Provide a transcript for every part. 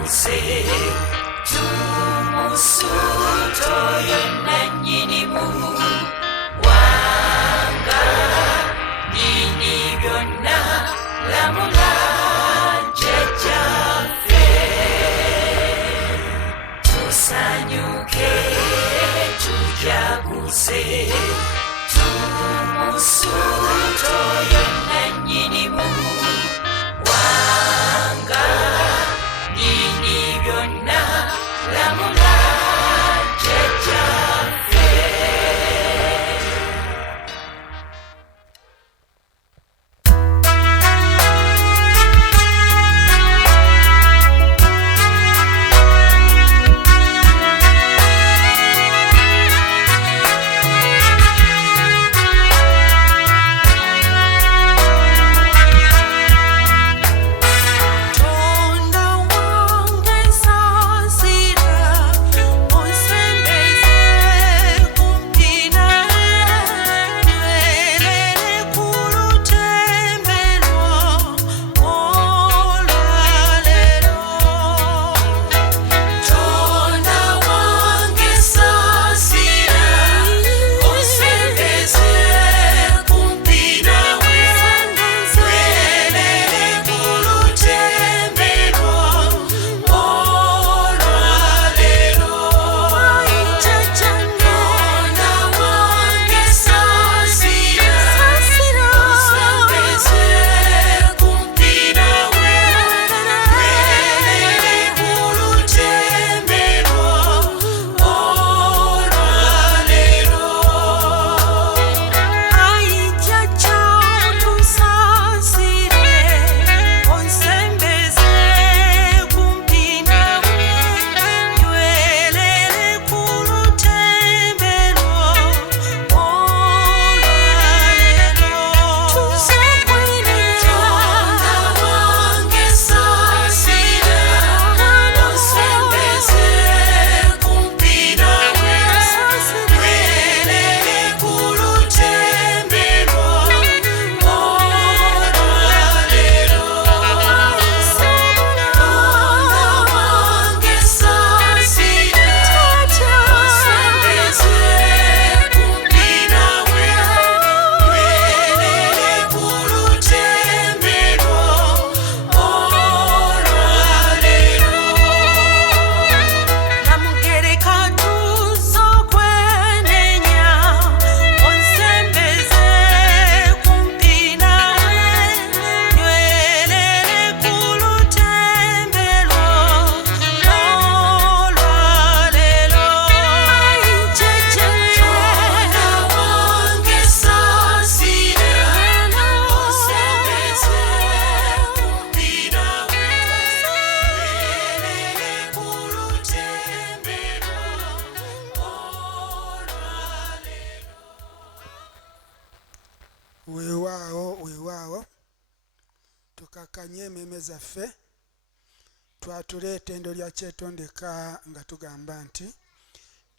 tujaguse tumusuto yonanyini mu wanga nini byonna lamula jjajjaffe tusanyuke tujaguse tumusuto yonanyini mu wanga nini byonna lamula jjajjaffe. Weewaawo tukakanye emmeeme zaffe twatuleeta endo lya kyetondeka nga tugamba nti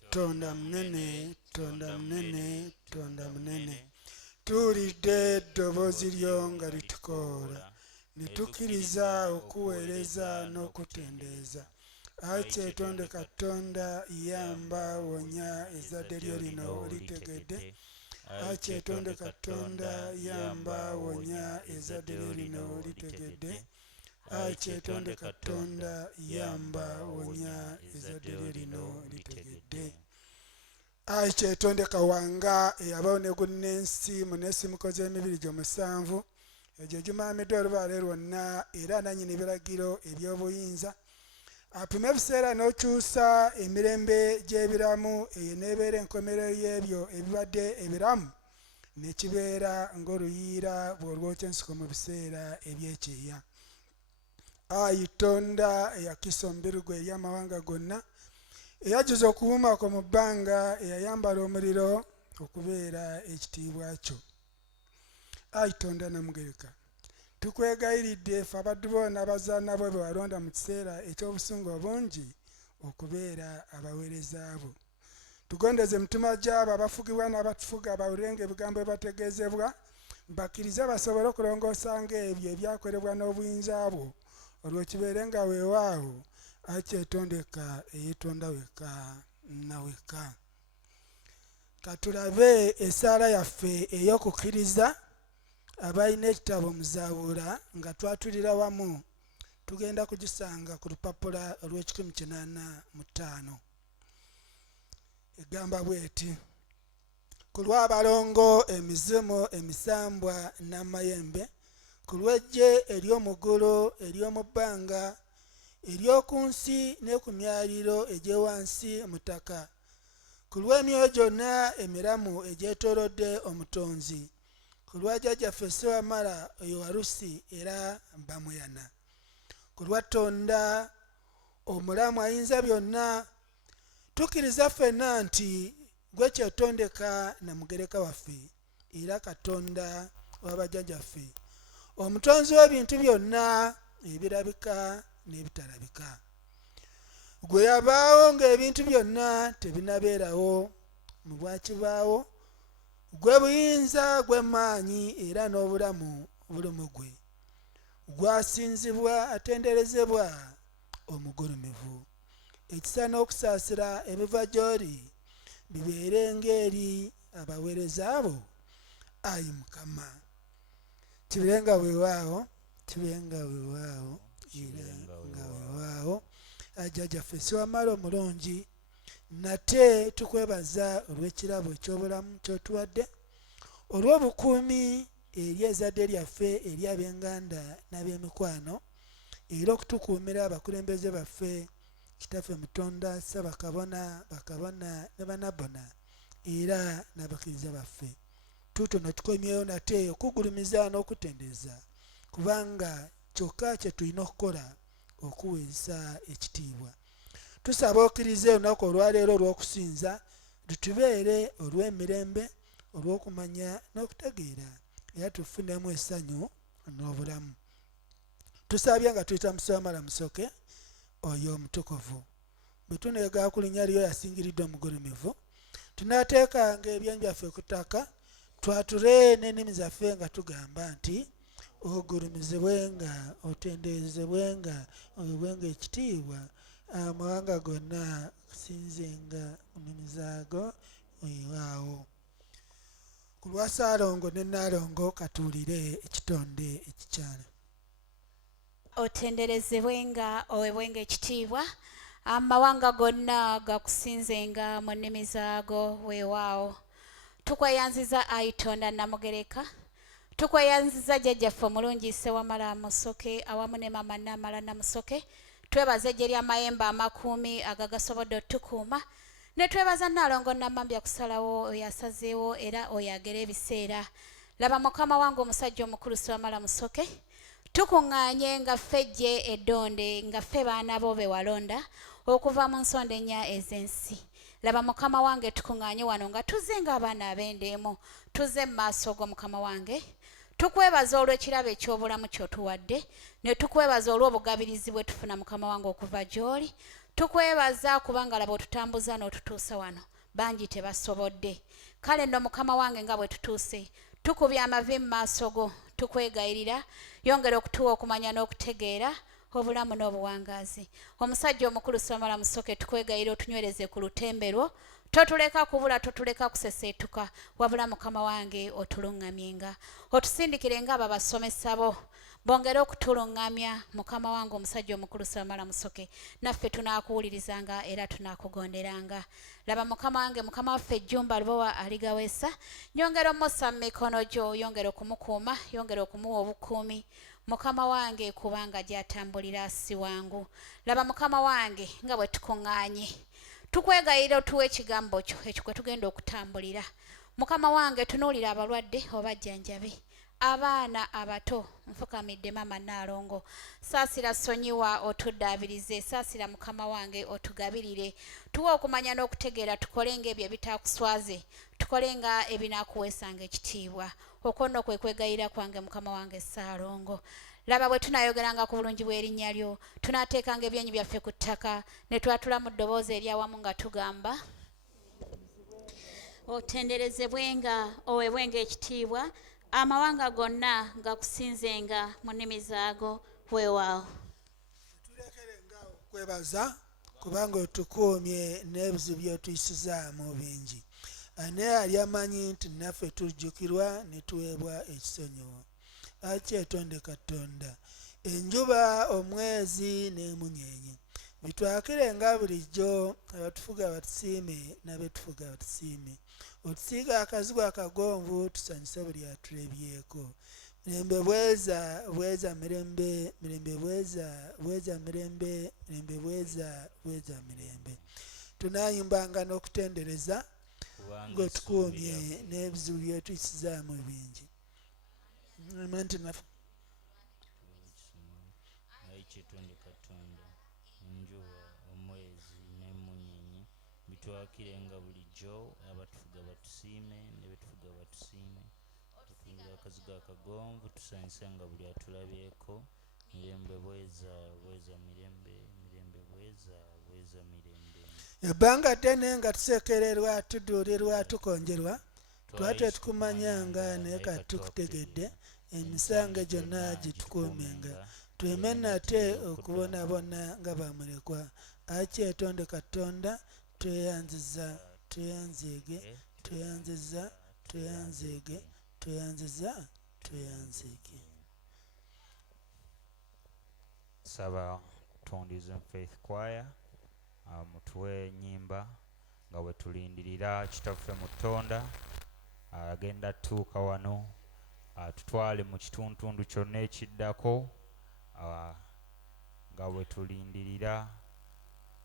tonda munene tonda munene tonda munene tuwulidde eddoboozi lyo nga litukoola ne tukkiriza okuweereza n'okutendeeza ayi kyetonde Katonda yamba wonya ezzadde lyo lino litegedde Kyetonde Katonda yamba wonya ezzadde lyo lino litegedde Kyetonde Katonda yamba wonya ezzadde lyo lino litegedde Kyetonde Kawanga eyabawo ne gunnensi munesi mukozi emibiri gyo 7 egyo gimaamidde olubaale lwonna era nannyini biragiro eby'obuyinza apima ebiseera n'okyusa emirembe gy'ebiramu eyo n'ebeera enkomerero y'ebyo ebibadde ebiramu ne kibeera ng'oluyiira bw'olwokya ensiko mu biseera eby'ekyeya Tonda eyakisa omubiru eri amawanga gonna eyajjuza okuwummako mu bbanga eyayambala omuliro okubeera ekitiibwa kyo Tonda Namugereka tukwegayiridde ffe abaddu bo n'abazaana bo be walonda mu kiseera eky'obusungu obungi okubeera abaweereza bo tugondeze emitima gy'abo abafugibwa n'abatufuga bawulenga ebigambo ebategeezebwa bakkirize basobole okulongoosanga ebyo ebyakolebwa n'obuyinza bwo olwo kibeere nga weewaawo akyetondeka eyetonda weka na weka. Katulabe esaala yaffe ey'okukkiriza abalina ekitabo mu Zaabula nga twatulira wamu tugenda kugisanga ku lupapula olw'ekikumi 85. Egamba bweti: ku lw'abalongo, emizimu, emisambwa n'amayembe, ku lw'eggye ery'omuggulu, ery'omu bbanga, ery'oku nsi ne ku myaliro egy'ewansi mu ttaka, ku lw'emyoyo gyonna emiramu egyetoolodde omutonzi, ku lwa jjajjaffe Ssewamala oyo Walusi era bamuyana, ku lwa Tonda omulamu ayinza byonna, tukkiriza ffenna nti gwe kyetondeka na mugereka waffe era Katonda w'abajjajjaffe, omutonzi w'ebintu byonna ebirabika n'ebitalabika. Gwe yabaawo ng'ebintu byonna tebinabeerawo, mu bwakibaawo, gwe buyinza, gwe maanyi era n'obulamu buli mu gwe, gwasinzibwa atenderezebwa omugulumivu. Ekisa n'okusaasira ebiva gy'oli bibeere ng'eri abaweereza abo, ayi Mukama. Kibenga weewaawo, kibenga weewaawo, kibenga weewaawo. Jjajjaffe Ssewamala omulungi, nate tukwebaza olw'ekirabo eky'obulamu ky'otuwadde, olw'obukuumi eri ezzadde lyaffe, eri ab'enganda n'ab'emikwano, era okutukuumira abakulembeze baffe, Kitaffe Mutonda, Ssaabakabona, bakabona ne bannabona era n'abakkiriza baffe. Tuutuno tukomyewo nate okugulumiza n'okutendereza, kubanga kyokka kye tulina okukola okuweesa ekitiibwa. Tusaba okkirize olunaku olwaleero olw'okusinza lutubeere olw'emirembe, olw'okumanya n'okutegeera, era tufunemu essanyu n'obulamu. Tusabye nga tuyita mu Ssewamala Musoke oyo omutukuvu, bwe tuneegaa ku linnya lyo yasingiriddwa omugulumivu, tunaateekanga ebyenyi byaffe ku ttaka, twatule n'ennimi zaffe nga tugamba nti ogulumizibwenga, otenderezebwenga, oyobwenga ekitiibwa, amawanga gonna kusinzenga mu nnimi zaago weewaawo. Ku lwa Ssaalongo ne Nnaalongo katuwulire ekitonde ekikyala. Otenderezebwenga, owebwenga ekitiibwa, amawanga gonna gakusinzenga mu nnimi zaago weewaawo. Tukweyanziza Ayi Tonda Namugereka, tukweyanziza jjajjaffe omulungi Ssewamala Musoke awamu ne Maama Namala Namusoke. Twebaza eggye ly'amayembe amakuumi agagasobodde otukuuma, ne twebaza Nnaalongo Namambya kusalawo oyo asazeewo era oyo agera ebiseera. Laba Mukama wange omusajja omukulu Ssewamala Musoke, tukuŋŋaanye nga ffejje eddonde, nga ffe baana bo be walonda okuva mu nsonda ennya ez'ensi. Laba Mukama wange tukuŋŋaanye wano nga tuzze ng'abaana ab'endeemo, tuzze mu maaso go Mukama wange. Tukwebaza olw'ekirabo eky'obulamu ky'otuwadde, ne tukwebaza olw'obugabirizi bwe tufuna Mukama wange okuva gy'oli. Tukwebaza kubanga laba otutambuza n'otutuusa wano, bangi tebasobodde. Kale nno Mukama wange nga bwe tutuuse, tukubye amavi mu maaso go, tukwegayirira yongera okutuwa okumanya n'okutegeera obulamu n'obuwangaazi. Omusajja omukulu Ssewamala Musoke, tukwegayirira otunywereze ku lutembe lwo, totuleka kubula, totuleka kuseseetuka, wabula Mukama wange otuluŋŋamyenga, otusindikire ng'abo abasomesa bo bongere okutuluŋŋamya. Mukama wange omusajja omukulu Ssewamala Musoke, naffe tunaakuwulirizanga era tunaakugonderanga. Laba Mukama wange, Mukama waffe JJUMBA LUBOWA ALIGAWEESA, yongera omussa mu mikono gyo, yongera okumukuuma, yongera okumuwa obukuumi Mukama wange, kubanga gy'atambulira si wangu. Laba Mukama wange nga bwe tukuŋŋaanye, tukwegayirira otuwa ekigambo kyo ekyo kwe tugenda okutambulira. Mukama wange, tunuulira abalwadde obajjanjabe, abaana abato nfukamidde Maama Nnaalongo. Saasira sonyiwa otuddaabirize, saasira Mukama wange otugabirire, tuwe okumanya n'okutegeera, tukole ng'ebyo ebitaakuswaze, tukole nga ebinaakuweesanga ekitiibwa. Okwo nno kwe kwegayirira kwange Mukama wange Ssaalongo. Laba bwe tunaayogeranga ku bulungi bw'erinnya lyo, tunaateekanga ebyenyi byaffe ku ttaka, ne twatula mu ddoboozi eryawamu nga tugamba otenderezebwenga, owebwenga ekitiibwa, amawanga gonna gakusinzenga mu nnimi zaago weewaawo. Tulekere ngaawo tukwebaza kubanga otukuumye n'ebizibu by'otuyisizaamu bingi. Ani yali amanyi nti naffe tujjukirwa ne tuweebwa ekisonyiwo. Akyetonde Katonda. Enjuba, omwezi n'emunyeenye bitwakire nga bulijjo, abatufuga batusiime n'abetufuga batusiime. Otusiiga akazigo akagonvu tusanyuse buli atulebyeko. Mirembe bweza bweza mirembe, mirembe bweza bweza mirembe, mirembe bweza bweza mirembe. Tunayimbanga n'okutendereza ng'otukuumye n'ebizibu by'otuyisizaamu bingi. Manti naffe Ekyetonde Katonda, enjuba, omwezi n'emunyeenye bitwakire nga bulijjo, abatufuga batusiime n'abetufuga batusiime. Tufunira akazigo akagonvu tusanyuse nga buli atulabyeko. Mirembe bweza bweza mirembe, mirembe bweza bweza mirembe. ebbanga ddene nga tusekererwa, tuduulirwa, tukonjerwa, twate tukumanyanga naye kati tukutegedde, emisango gyonna gitukuumenga. Tuleme nate okubonabona nga bamulekwa. Akyetonde Katonda, tweyanziza, tweyanzeege, tweyanziza, tweyanzeege, tweyanziza, tweyanzeege. Saba Tondies and Faith Choir mutuwe ennyimba nga bwe tulindirira kitaffe mu Tonda agenda tuuka wano tutwale mu kitundu kyonna ekiddako nga bwe tulindirira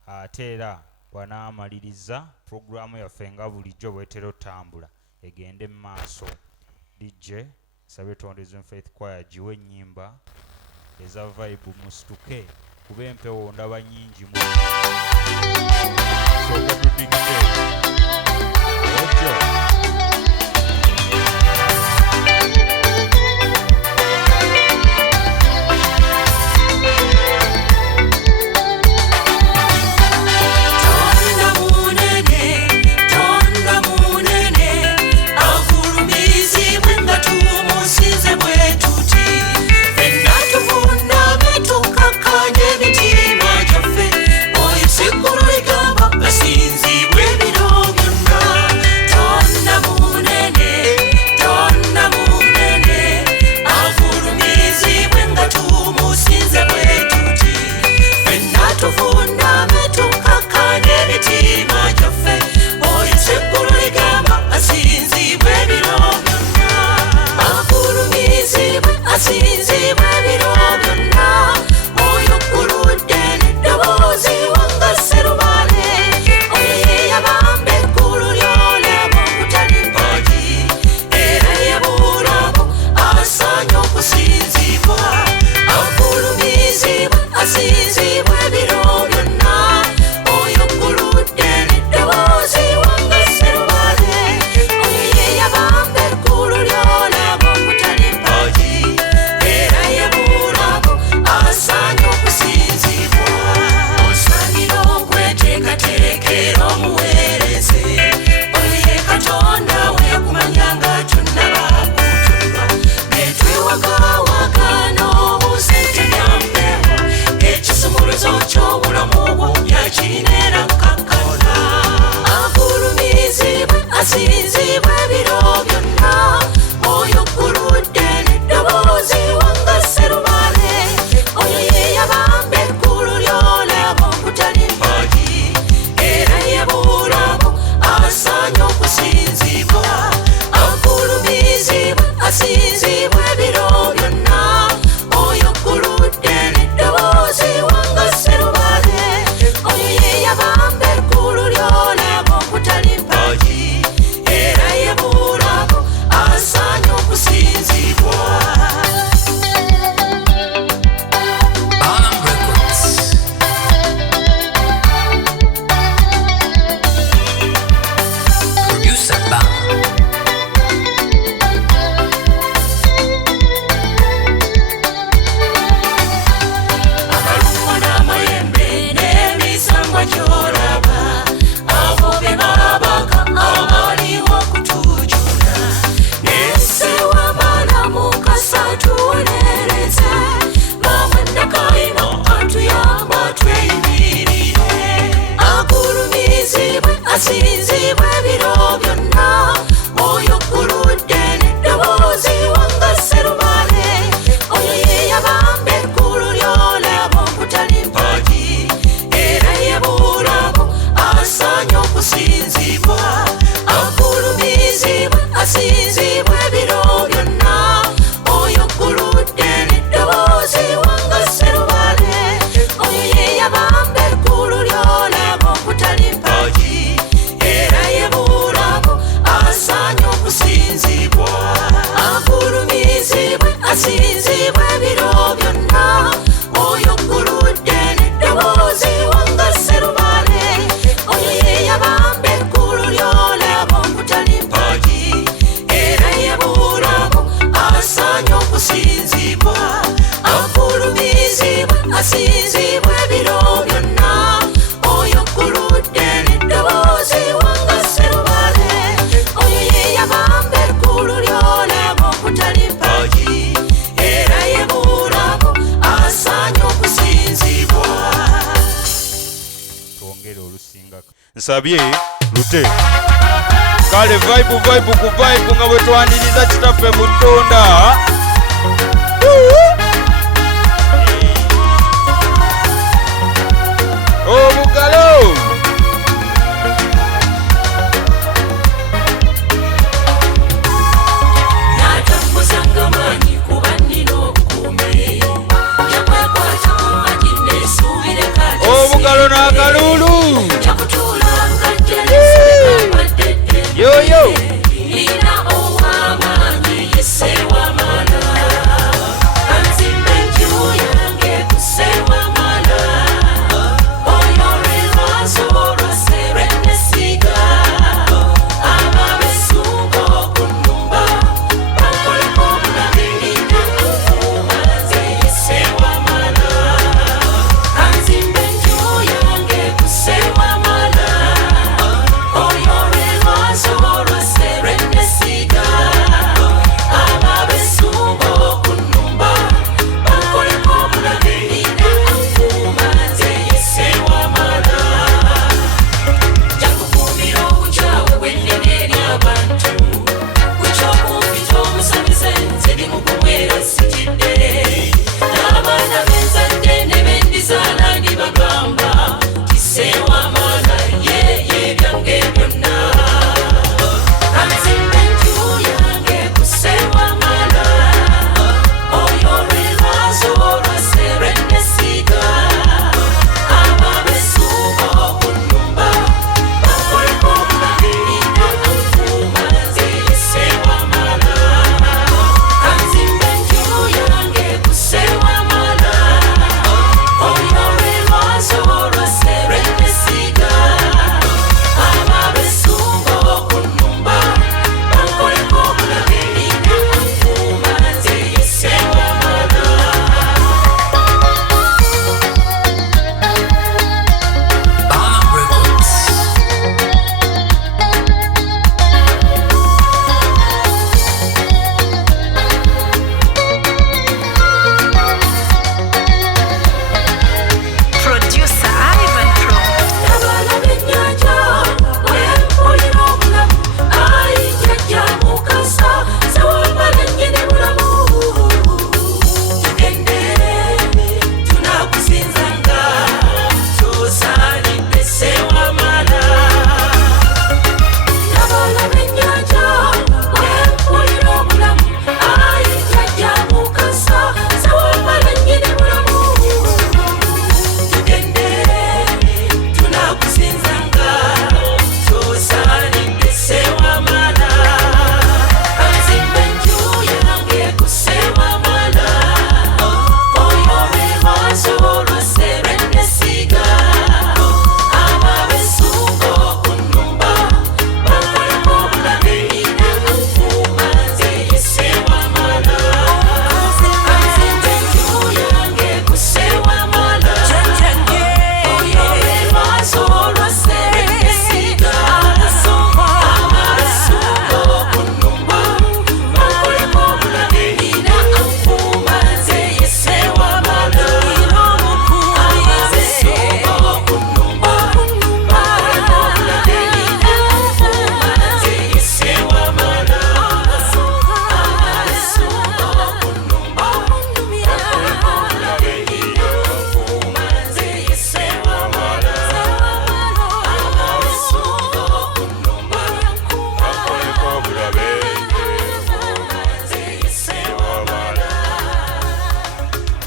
ate era bwanaamaliriza puroguramu yaffe nga bulijjo bwetera otambula egende mu maaso. DJ Sabe Tondies and Faith Choir giwe ennyimba eza vibe musituke kuba empewo ndaba nnyingi mu soka tudingide ekyo Sinzi bwe biro byonna olugero olusinga. Nsabye lute kale vibe ku vibe nga bwe twaniriza kitaffe mu Ttonda. Obugalo obugalo n'akalulu yoyo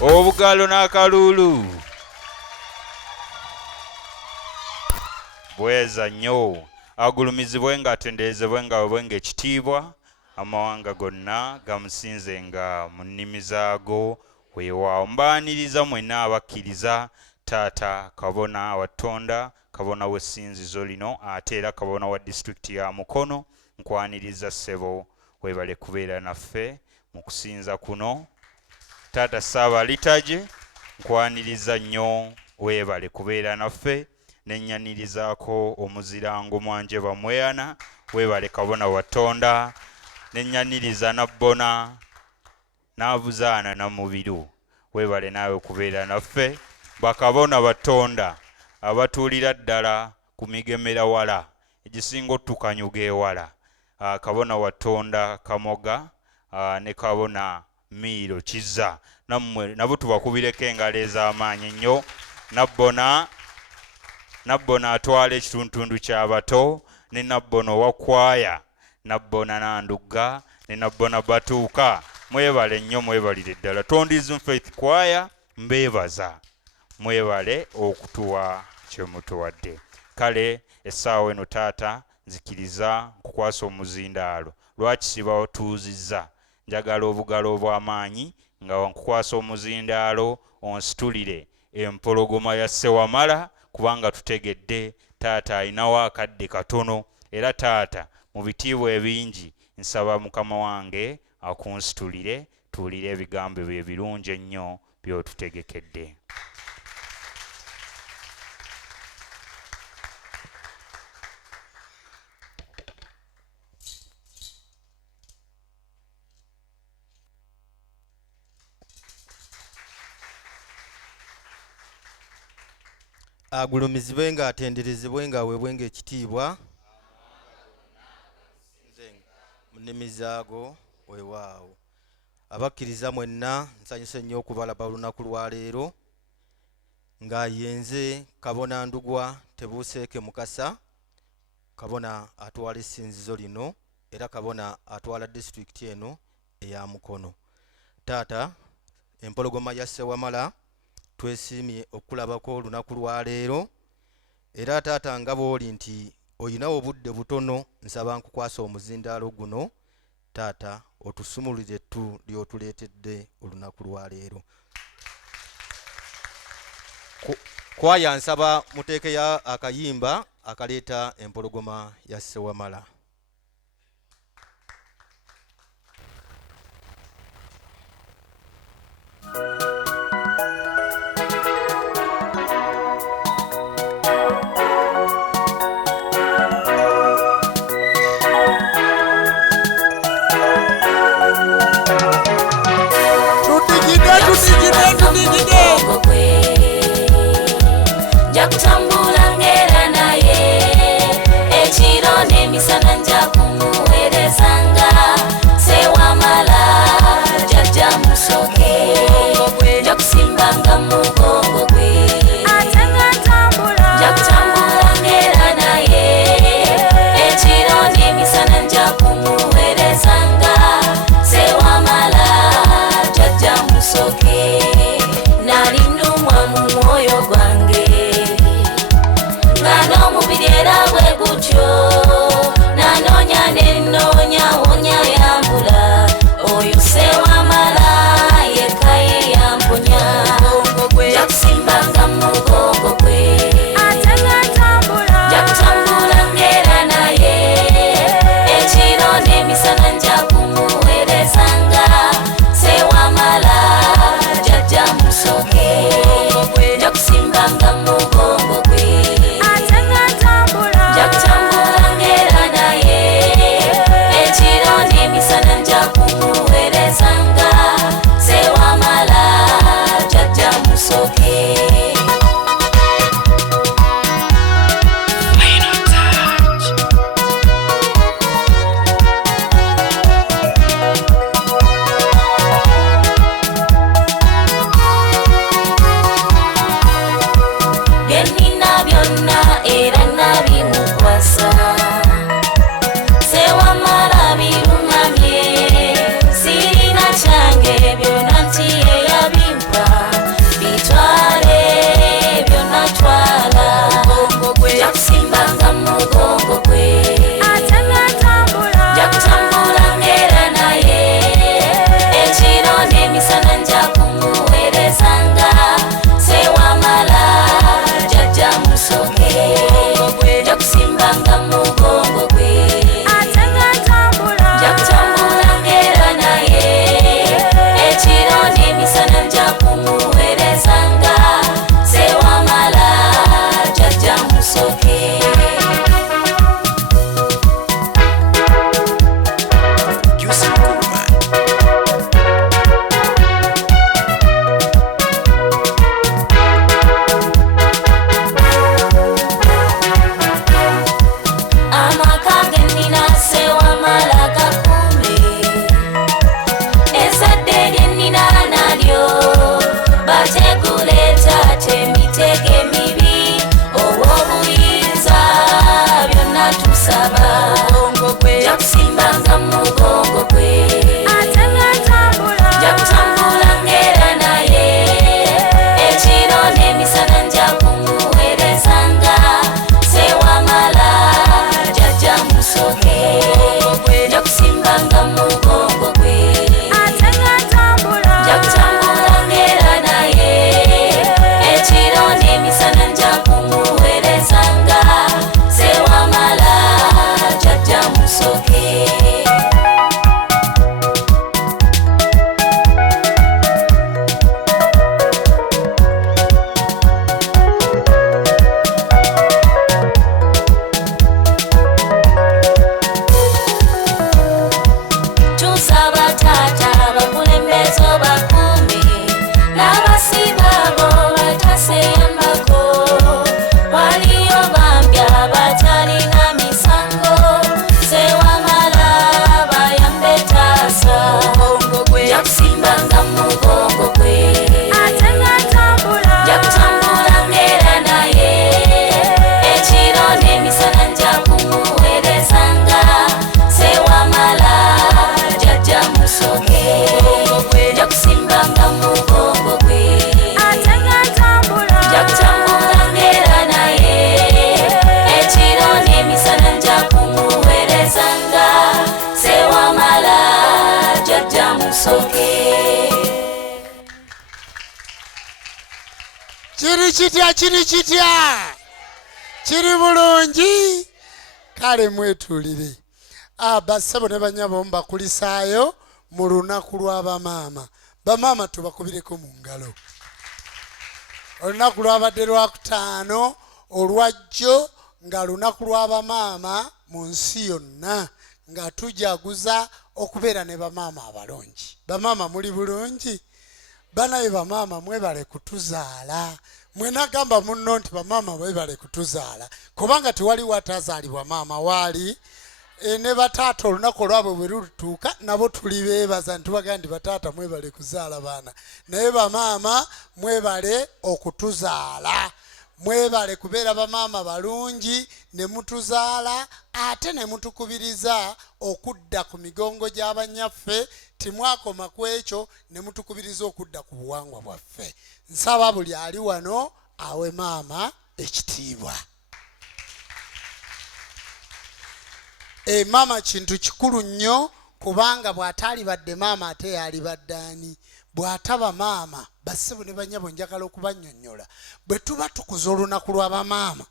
obugalo n'akalulu bweza nnyo agulumizibwe ng'atenderezebwe nga bwenga ekitiibwa amawanga gonna gamusinzenga mu nnimi zaago weewaawo. Mbaaniriza mwenna abakkiriza taata kabona wa Ttonda, kabona w'essinzizo lino ate era kabona wa disitulikiti ya Mukono. Nkwaniriza ssebo weebale kubeera naffe mu kusinza kuno. Taata Ssaabalitaje nkwaniriza nnyo weebale kubeera naffe. Nenyanirizaako omuzirango mwanje bamweyana weebale kabona wa Ttonda. Nenyaniriza nabbona n'abuzaana na mubiru weebale naawe kubeera naffe. Bakabona ba Ttonda abatuulira ddala ku migemera wala egisinga otukanyuga ewala, kabona Watonda Kamoga ne kabona Miiro Kiza, nammwe nabo tubakubireko engalo ez'amaanyi ennyo. Nabbona atwala ekituntundu ky'abato, ne Nabbona owa kwaya, Nabbona Nanduga ne Nabbona Batuuka. Mwebale nnyo, mwebalire ddala. Tondiism Faith Choir mbeebaza, mwebale okutuwa kye mutuwadde. Kale essaawa eno taata nzikiriza nkukwasa omuzindaalo. Lwaki siba otuuzizza? Njagala obugalo obw'amaanyi nga nkukwasa omuzindaalo onsitulire empologoma ya Ssewamala, kubanga tutegedde taata alinawo akadde katono. Era taata mu bitiibwa ebingi nsaba mukama wange akunsitulire tuwulire ebigambo bye birungi ennyo by'otutegekedde. Agulumizibwe nga atenderezebwe nga aweebwenga ekitiibwa mu nnimi zaago weewaawo. Abakkiriza mwenna nsanyuse nnyo okubalaba olunaku lwa leero nga yenze Kabona Ndugwa Tebuuseeke Mukasa, kabona atwala essinzizo lino era kabona atwala disitulikiti eno eya Mukono. Taata, empologoma ya Ssewamala twesiimye okulabako olunaku lwa leero, era taata nga bw'oli nti oyinawo obudde butono, nsaba nkukwasa omuzindaalo guno taata otusumulire ettu ly'otuleetedde olunaku lwa leero. Kwaya nsaba muteekeyo akayimba akaleeta empologoma ya Ssewamala. Jakutambula ngera naye ekiro n'emisana nja kumuweerezanga Ssewamala jjajja musoke jakusimbanga mugongo gwe jakutambula ngera naye ekiro n'emisana nja kumuweerezanga Ssewamala jjajja musoke nalindumwa mu mwoyo gwange n'omubiri era bwe gutyo nanoonya nenoonya yambula oyo Ssewamala yekka ye yamponya jakusimbanga mugongo gwe jakutambula ngera naye ekiro n'emisana nja kumuweerezanga Ssewamala jjajja musoke jakusimbanga mugongo gwe jakutambula ngera naye ekiro n'emisana nja kumuweerezanga Ssewamala jjajja musoke. Byenina byonna era nabimukwasa Ssewamala birungamye sirina kyange byonna nti ye yabimpa bitwale byonna twala jakusimbanga mugongo gwe jakutambula ngera naye ekiro n'emisana nja kumuweerezanga Ssewamala jjajja musoke kiri kitya kiri bulungi kale mwetulire bassebo ne banyabo mbakulisaayo mu lunaku lw'abamaama bamaama tubakubireko mu ngalo olunaku lwabadde lwakutaano olwajjo nga lunaku lw'abamaama mu nsi yonna nga tujaguza okubeera ne bamaama abalungi bamaama muli bulungi banaye bamaama mwebale kutuzaala mwenagamba munno nti bamaama mwebale kutuzaala kubanga tewali watazaalibwa maama waali ne bataata olunaku olwabwe bwe lutuuka nabo tuli beebaza ntubaga nti bataata mwebale kuzaala baana naye bamaama mwebale okutuzaala mwebale kubeera bamaama balungi ne mutuzaala ate ne mutukubiriza okudda ku migongo gy'abanyaffe timwakoma ku ekyo ne mutukubiriza okudda ku buwangwa bwaffe nsaba buli ali wano awe maama ekitiibwa maama kintu kikulu nnyo kubanga bw'ataalibadde maama ate yalibadde ani bw'ataba maama bassebo ne banyabo njagala okubannyonnyola bwe tuba tukuza olunaku lw'abamaama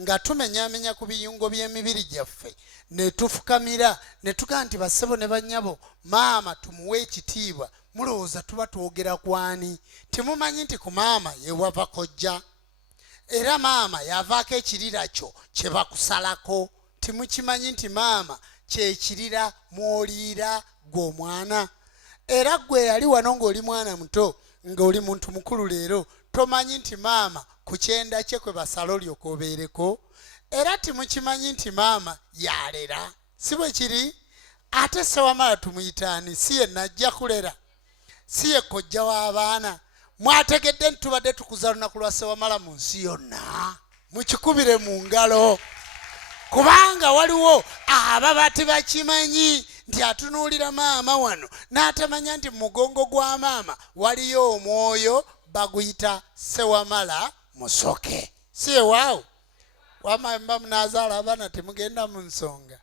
nga tumenyaamenya ku biyungo by'emibiri gyaffe ne tufukamira ne tugaa nti bassebo ne banyabo maama tumuwe ekitiibwa mulowooza tuba twogera ku ani temumanyi nti ku maama yewava kojja era maama yavaako ekirira kyo kye bakusalako temukimanyi nti maama kyekirira mwoliira gw'omwana era gwe yali wano ng'oli mwana muto ng'oli muntu mukulu leero tomanyi nti maama ku kyenda kye kwe basala olyoka obeereko era temukimanyi nti maama yalera si bwe kiri ate sewamala tumuyitaani si ye najja kulera si ye kojja w'abaana mwategedde nti tubadde tukuza lunaku lwa sewamala mu nsi yonna mukikubire mu ngalo kubanga waliwo ababa tebakimanyi nti atunuulira maama wano n'atamanya nti mu mugongo gwa maama waliyo omwoyo baguyita sewamala musoke si ewaawo wamamba munaazaala abaana temugenda mu nsonga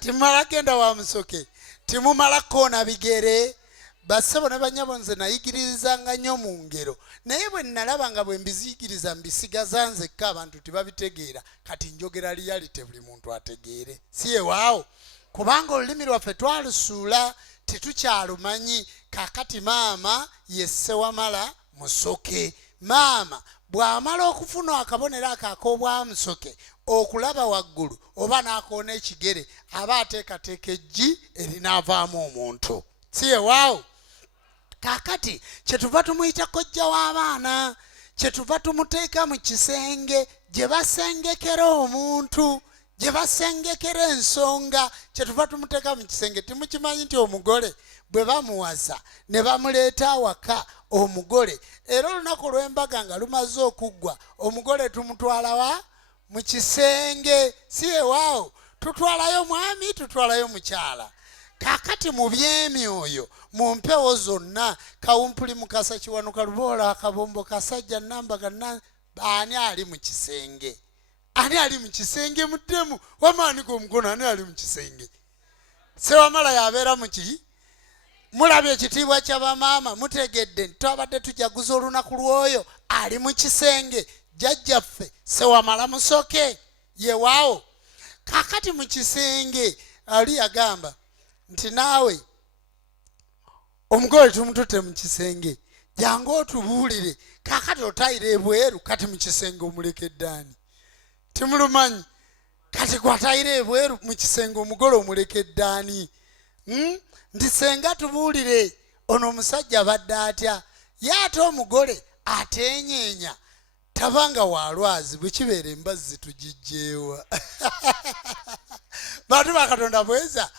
timumala genda wa musoke timumala koona bigere bassebo ne banyabo nze nayigirizanga nnyo mu ngero naye bwe nalaba nga bwe mbiziyigiriza mbisigaza nzekka abantu tebabitegeera kati njogera reality buli muntu ategeere si ewaawo kubanga olulimi lwaffe twalusuula tetukyalumanyi kakati maama ye sewamala musoke maama bw'amala okufuna akabonero ako ak'obwamusoke okulaba waggulu oba n'akoona ekigere aba ateekateeka eggi erinaavaamu omuntu si ewaawo kakati kyetuva tumuyita kojja w'abaana kyetuva tumuteeka mu kisenge gye basengekera omuntu gye basengekera ensonga kyetuva tumuteeka mu kisenge timukimanyi nti omugole bwe bamuwasa ne bamuleeta awaka omugole era olunaku olw'embaga nga lumaze okuggwa omugole tumutwalawa mu kisenge si ewaawo tutwalayo mwami tutwalayo mukyala kakati mu byemyoyo mu mpewo zonna kawumpuli mukasa kiwanuka luboola akabombo kasajja nambaga ani ali mu kisenge ani ali mu kisenge muddemu wamaaniko omukono ani ali mu kisenge sewamala yabeera muki mulabye ekitiibwa ky'abamaama mutegedde twabadde tujaguza olunaku lw'oyo ali mu kisenge jjajjaffe sewamala musoke yewaawo kakati mu kisenge ali yagamba nti naawe omugole tumututte mu kisenge jangu otubuulire kakati otayira ebweru kati mu kisenge omulekeddaani timulumanyi kati kwatayira ebweru mu kisenge omugole omulekeddaani nti senga tubuulire ono omusajja badde atya ye ate omugole atenyeenya tabanga walwazi bwe kibeera embazzi tugijjeewa bantu bakatonda bweza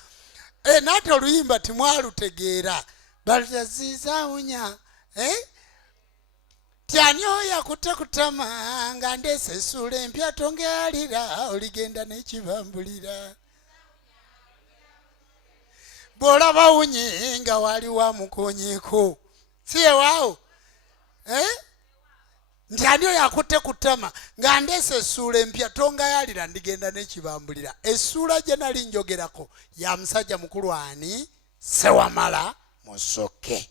naate oluyimba timwalutegeera balutazizaawunya tyani oyo akutte kutama nga ndeese essuula empya tongeyalira oligenda n'ekibambulira bw'olaba wunye nga wali wamukonyeeko si ewaawo nti ani oyo akutte kutama nga ndeese essuula empya tongayalira ndigenda n'ekibambulira essuula gye nali njogerako ya musajja mukulu ani sewamala musoke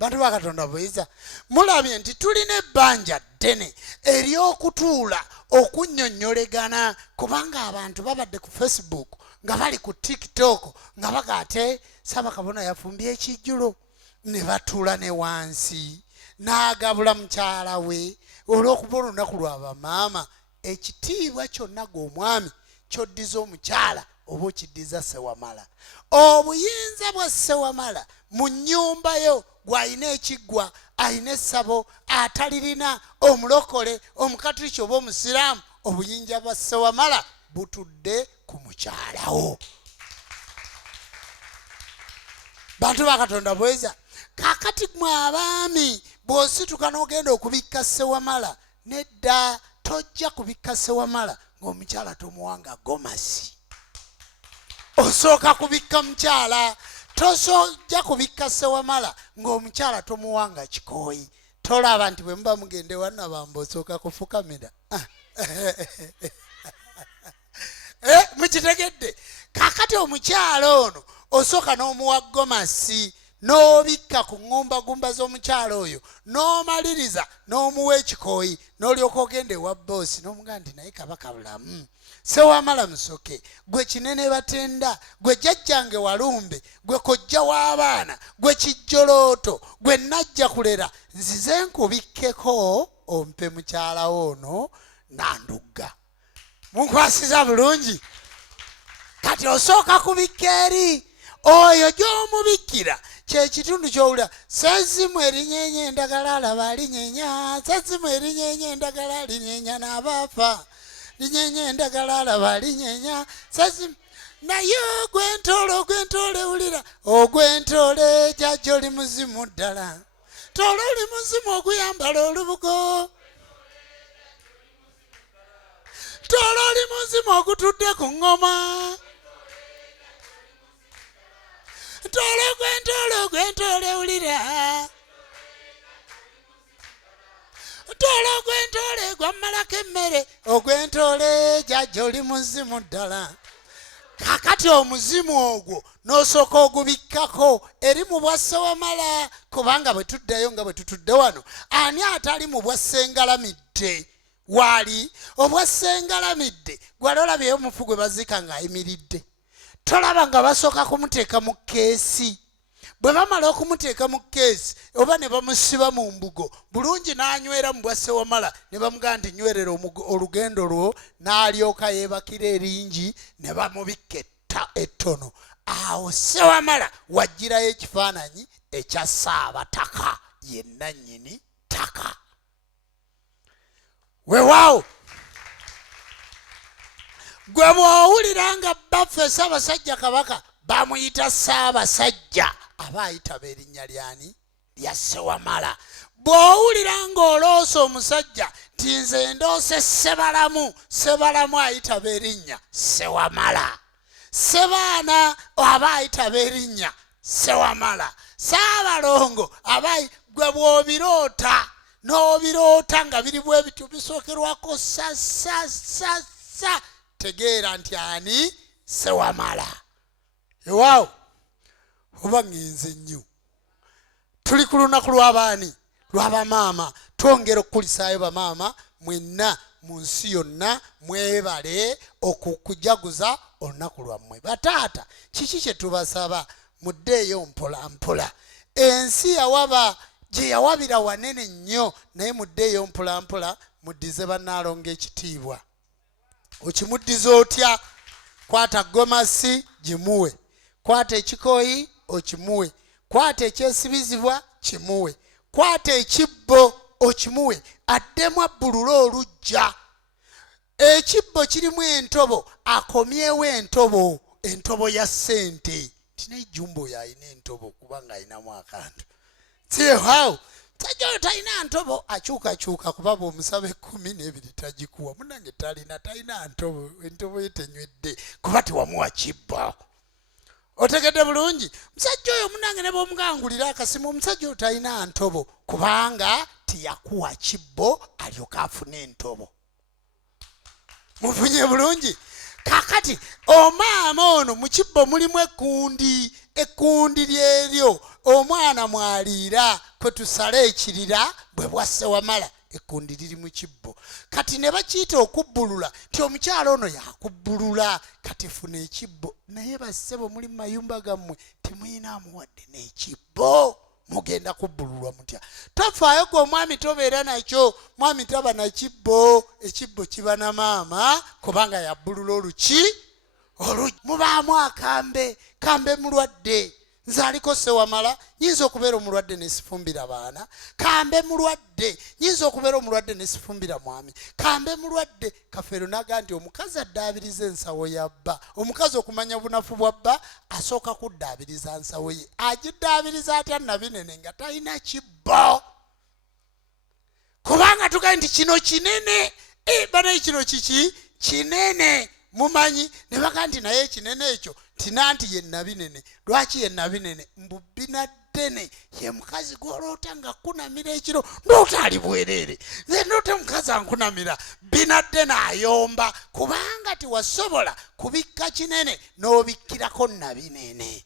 bantu ba Katonda bweza mulabye nti tulina ebbanja ddene ery'okutuula okunnyonnyolegana kubanga abantu babadde ku Facebook nga bali ku TikTok nga bagate Ssaabakabona yafumbye ekijjulo ne batuula ne wansi n'agabula mukyala we olw'okuba olunaku lwa bamaama ekitiibwa kyonna gw'omwami kyoddiza omukyala oba okiddiza Ssewamala obuyinza bwa Ssewamala mu nnyumba yo gw'alina ekiggwa alina essabo atalirina omulokole omukatuliki oba omusiraamu obuyinza bwa Ssewamala butudde ku mukyalawo. Bantu ba Katonda bweza kakati mwe abaami bw'osituka n'ogenda okubikka Ssewamala nedda tojja kubikka Ssewamala ng'omukyala tomuwanga gomasi. Osooka kubikka mukyala tosojja kubikka Ssewamala ng'omukyala tomuwanga kikooyi. Tolaba nti bwe muba mugende wanna bamba osooka kufukamira. Mukitegedde kakati omukyala ono osooka n'omuwa gomasi n'obikka ku ŋŋumbagumba z'omukyala oyo n'omaliriza n'omuwa ekikooyi n'olyoka ogende ewa boosi n'omugaa nti naye kabaka bulamu Ssewamala musoke gwe kinene batenda gwe jjajjange walumbe gwe kojja w'abaana gwe kijjolooto gwe najja kulera nzize nkubikkeko ompe mukyala ono nandugga. Munkwasiza bulungi kati osooka kubikka eri oyo gy'omubikkira kyekitundu kyowulira sezimu erinyeenya endagala alaba alinyeenya sezimu erinyeenya endagala alinyeenya n'abaafa linyeenya endagala alaba alinyeenya sezimu naye ogwentole wulira ogwentole jjajja oli muzimu ddala tole oli muzimu oguyambala olubugo tole oli muzimu ogutudde ku ŋŋoma tole ogwentole wulira tole ogwentole gwammalako emmere ogwentole jjajja oli muzimu ddala. Kakati omuzimu ogwo n'osooka ogubikkako eri mu bwa Ssewamala kubanga bwe tuddayo nga bwe tutudde wano ani atali mu bwa Ssengalamidde waali obwa Ssengalamidde gwali olabyeyo omufu gwe bazika ng'ayimiridde tolaba nga basooka kumuteeka mu keesi bwe bamala okumuteeka mu keesi oba ne bamusiba mu mbugo bulungi n'anywera mu bwa Ssewamala ne bamugaa nti nywerera olugendo lwo n'alyoka yeebakira eringi ne bamubikka ettono. Awo Ssewamala wajjirayo ekifaananyi ekya Ssaabataka yenna nnyini ttaka. Weewaawo gwe bw'owulira nga baffe Ssaabasajja Kabaka bamuyita Ssaabasajja aba ayitaba erinnya lyani lya Ssewamala. Bw'owulira ng'oloosa omusajja nti nze ndoose Ssebalamu ayitaba erinnya Ssewamala. Ssebaana aba ayitaba erinnya Ssewamala. Ssaabalongo gwe bw'obiroota n'obiroota nga biri bwe bityo bisookerwako sa tegeera nti ani Ssewamala. Ewaawo oba ngenze nnyo tuli ku lunaku lw'abaani lw'abamaama twongera okukulisaayo bamaama mwenna mu nsi yonna mwebale okukujaguza olunaku lwammwe. Bataata kiki kye tubasaba muddeeyo mpola mpola. Ensi yawaba gye yawabira wanene nnyo naye muddeeyo mpola mpola muddize bannaalonga ekitiibwa. Okimuddiza otya? Kwata gomasi gimuwe, kwata ekikooyi okimuwe, kwata ekyesibizibwa kimuwe, kwata ekibbo okimuwe, addemu abbulula olujja. Ekibbo kirimu entobo akomyewo entobo ya ssente. Tina Jumbo oyo alina entobo kubanga alinamu akantu. Siyehawo tajja oyo talina ntobo akyukakyuka kuba bw'omusaba 12 tagikuwa. Munnange talina ntobo, entobo ye tenywedde kuba tewamuwa kibbo. Otegedde bulungi? Musajja oyo munnange ne bw'omugangulira akasimu omusajja oyo talina ntobo kubanga teyakuwa kibbo alyoka afune entobo. Mufunye bulungi? Kakati omaama ono mu kibbo mulimu ekkundi lyeryo omwana mwaliira kwe tusala ekirira bwe bwasse wamala ekkundi liri mu kibbo kati ne bakiyita okubbulula nti omukyalo ono yakubbulula kati funa ekibbo naye bassebo muli mu mayumba gammwe temuyina amuwadde n'ekibbo mugenda kubbululwa mutya tofaayo gwe omwami tobeera nakyo mwami taba na kibbo ekibbo kiba na maama kubanga yabbulula oluki mubaamu akambe kambe mulwadde nze aliko sewamala nyinza okubeera omulwadde nesifumbira baana kambe mulwadde nyinza okubeera omulwadde nesifumbira mwami kambe mulwadde kafeero naga nti omukazi addaabiriza ensawo ya bba omukazi okumanya obunafu bwa bba asooka kuddaabiriza nsawo ye agiddaabiriza atya nabinene nga talina kibbo kubanga tugaye nti kino kinene banaye kino kiki kinene mumanyi ne baga nti naye ekinene ekyo tinanti ye nabinene lwaki ye nabinene mbubina ddene ye mukazi gwoloota nga kunamira ekiro ndoota ali bwereere nze ndoota omukazi ankunamira bina ddene ayomba kubanga tiwasobola kubikka kinene n'obikkirako nabinene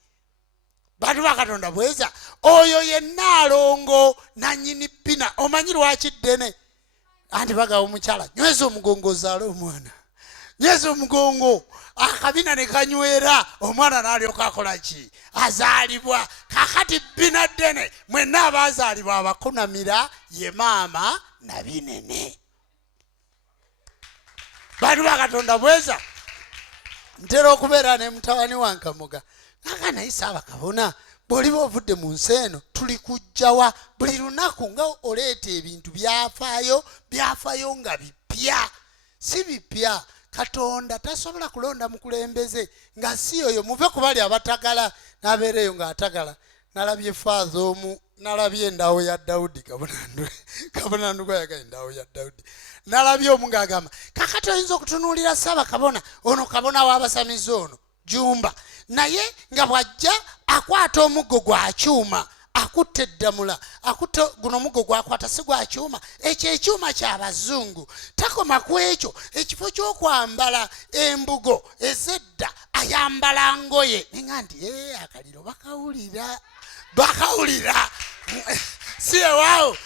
bantu bakatonda bweza oyo yenna alongo nanyini bina omanyi lwaki ddene anti bagawa omukyala nyweza omugongo ozaale omwana nyweza omugongo akabina ne kanywera omwana n'alyoka akola ki azaalibwa kakati bina ddene mwenna abaazaalibwa abakunamira ye maama nabinene bantu bakatonda bweza ntera okubeera ne mutawani wa Nkamuga naga naye Ssaabakabona bw'oliba ovudde mu nsi eno tuli kujjawa buli lunaku nga oleeta ebintu byafaayo nga bipya si bipya Katonda tasobola kulonda mukulembeze nga si oyo muve ku bali abatagala n'abeereyo ng'atagala nalabye faaza omu nalabye endaawo ya Dawudi kabona ndugwa yaga endaawo ya Dawudi nalabye omu ng'agamba kakati oyinza okutunuulira Ssaabakabona ono kabona w'abasamizi ono Jumba naye nga bw'ajja akwata omuggo gwa kyuma akutte eddamula akutte guno muggo gwakwata si gwa kyuma ekyo ekyuma ky'abazungu takoma ku ekyo ekifo ky'okwambala embugo ezedda ayambala ngoye nenga nti akaliro bakawulira si ewaawo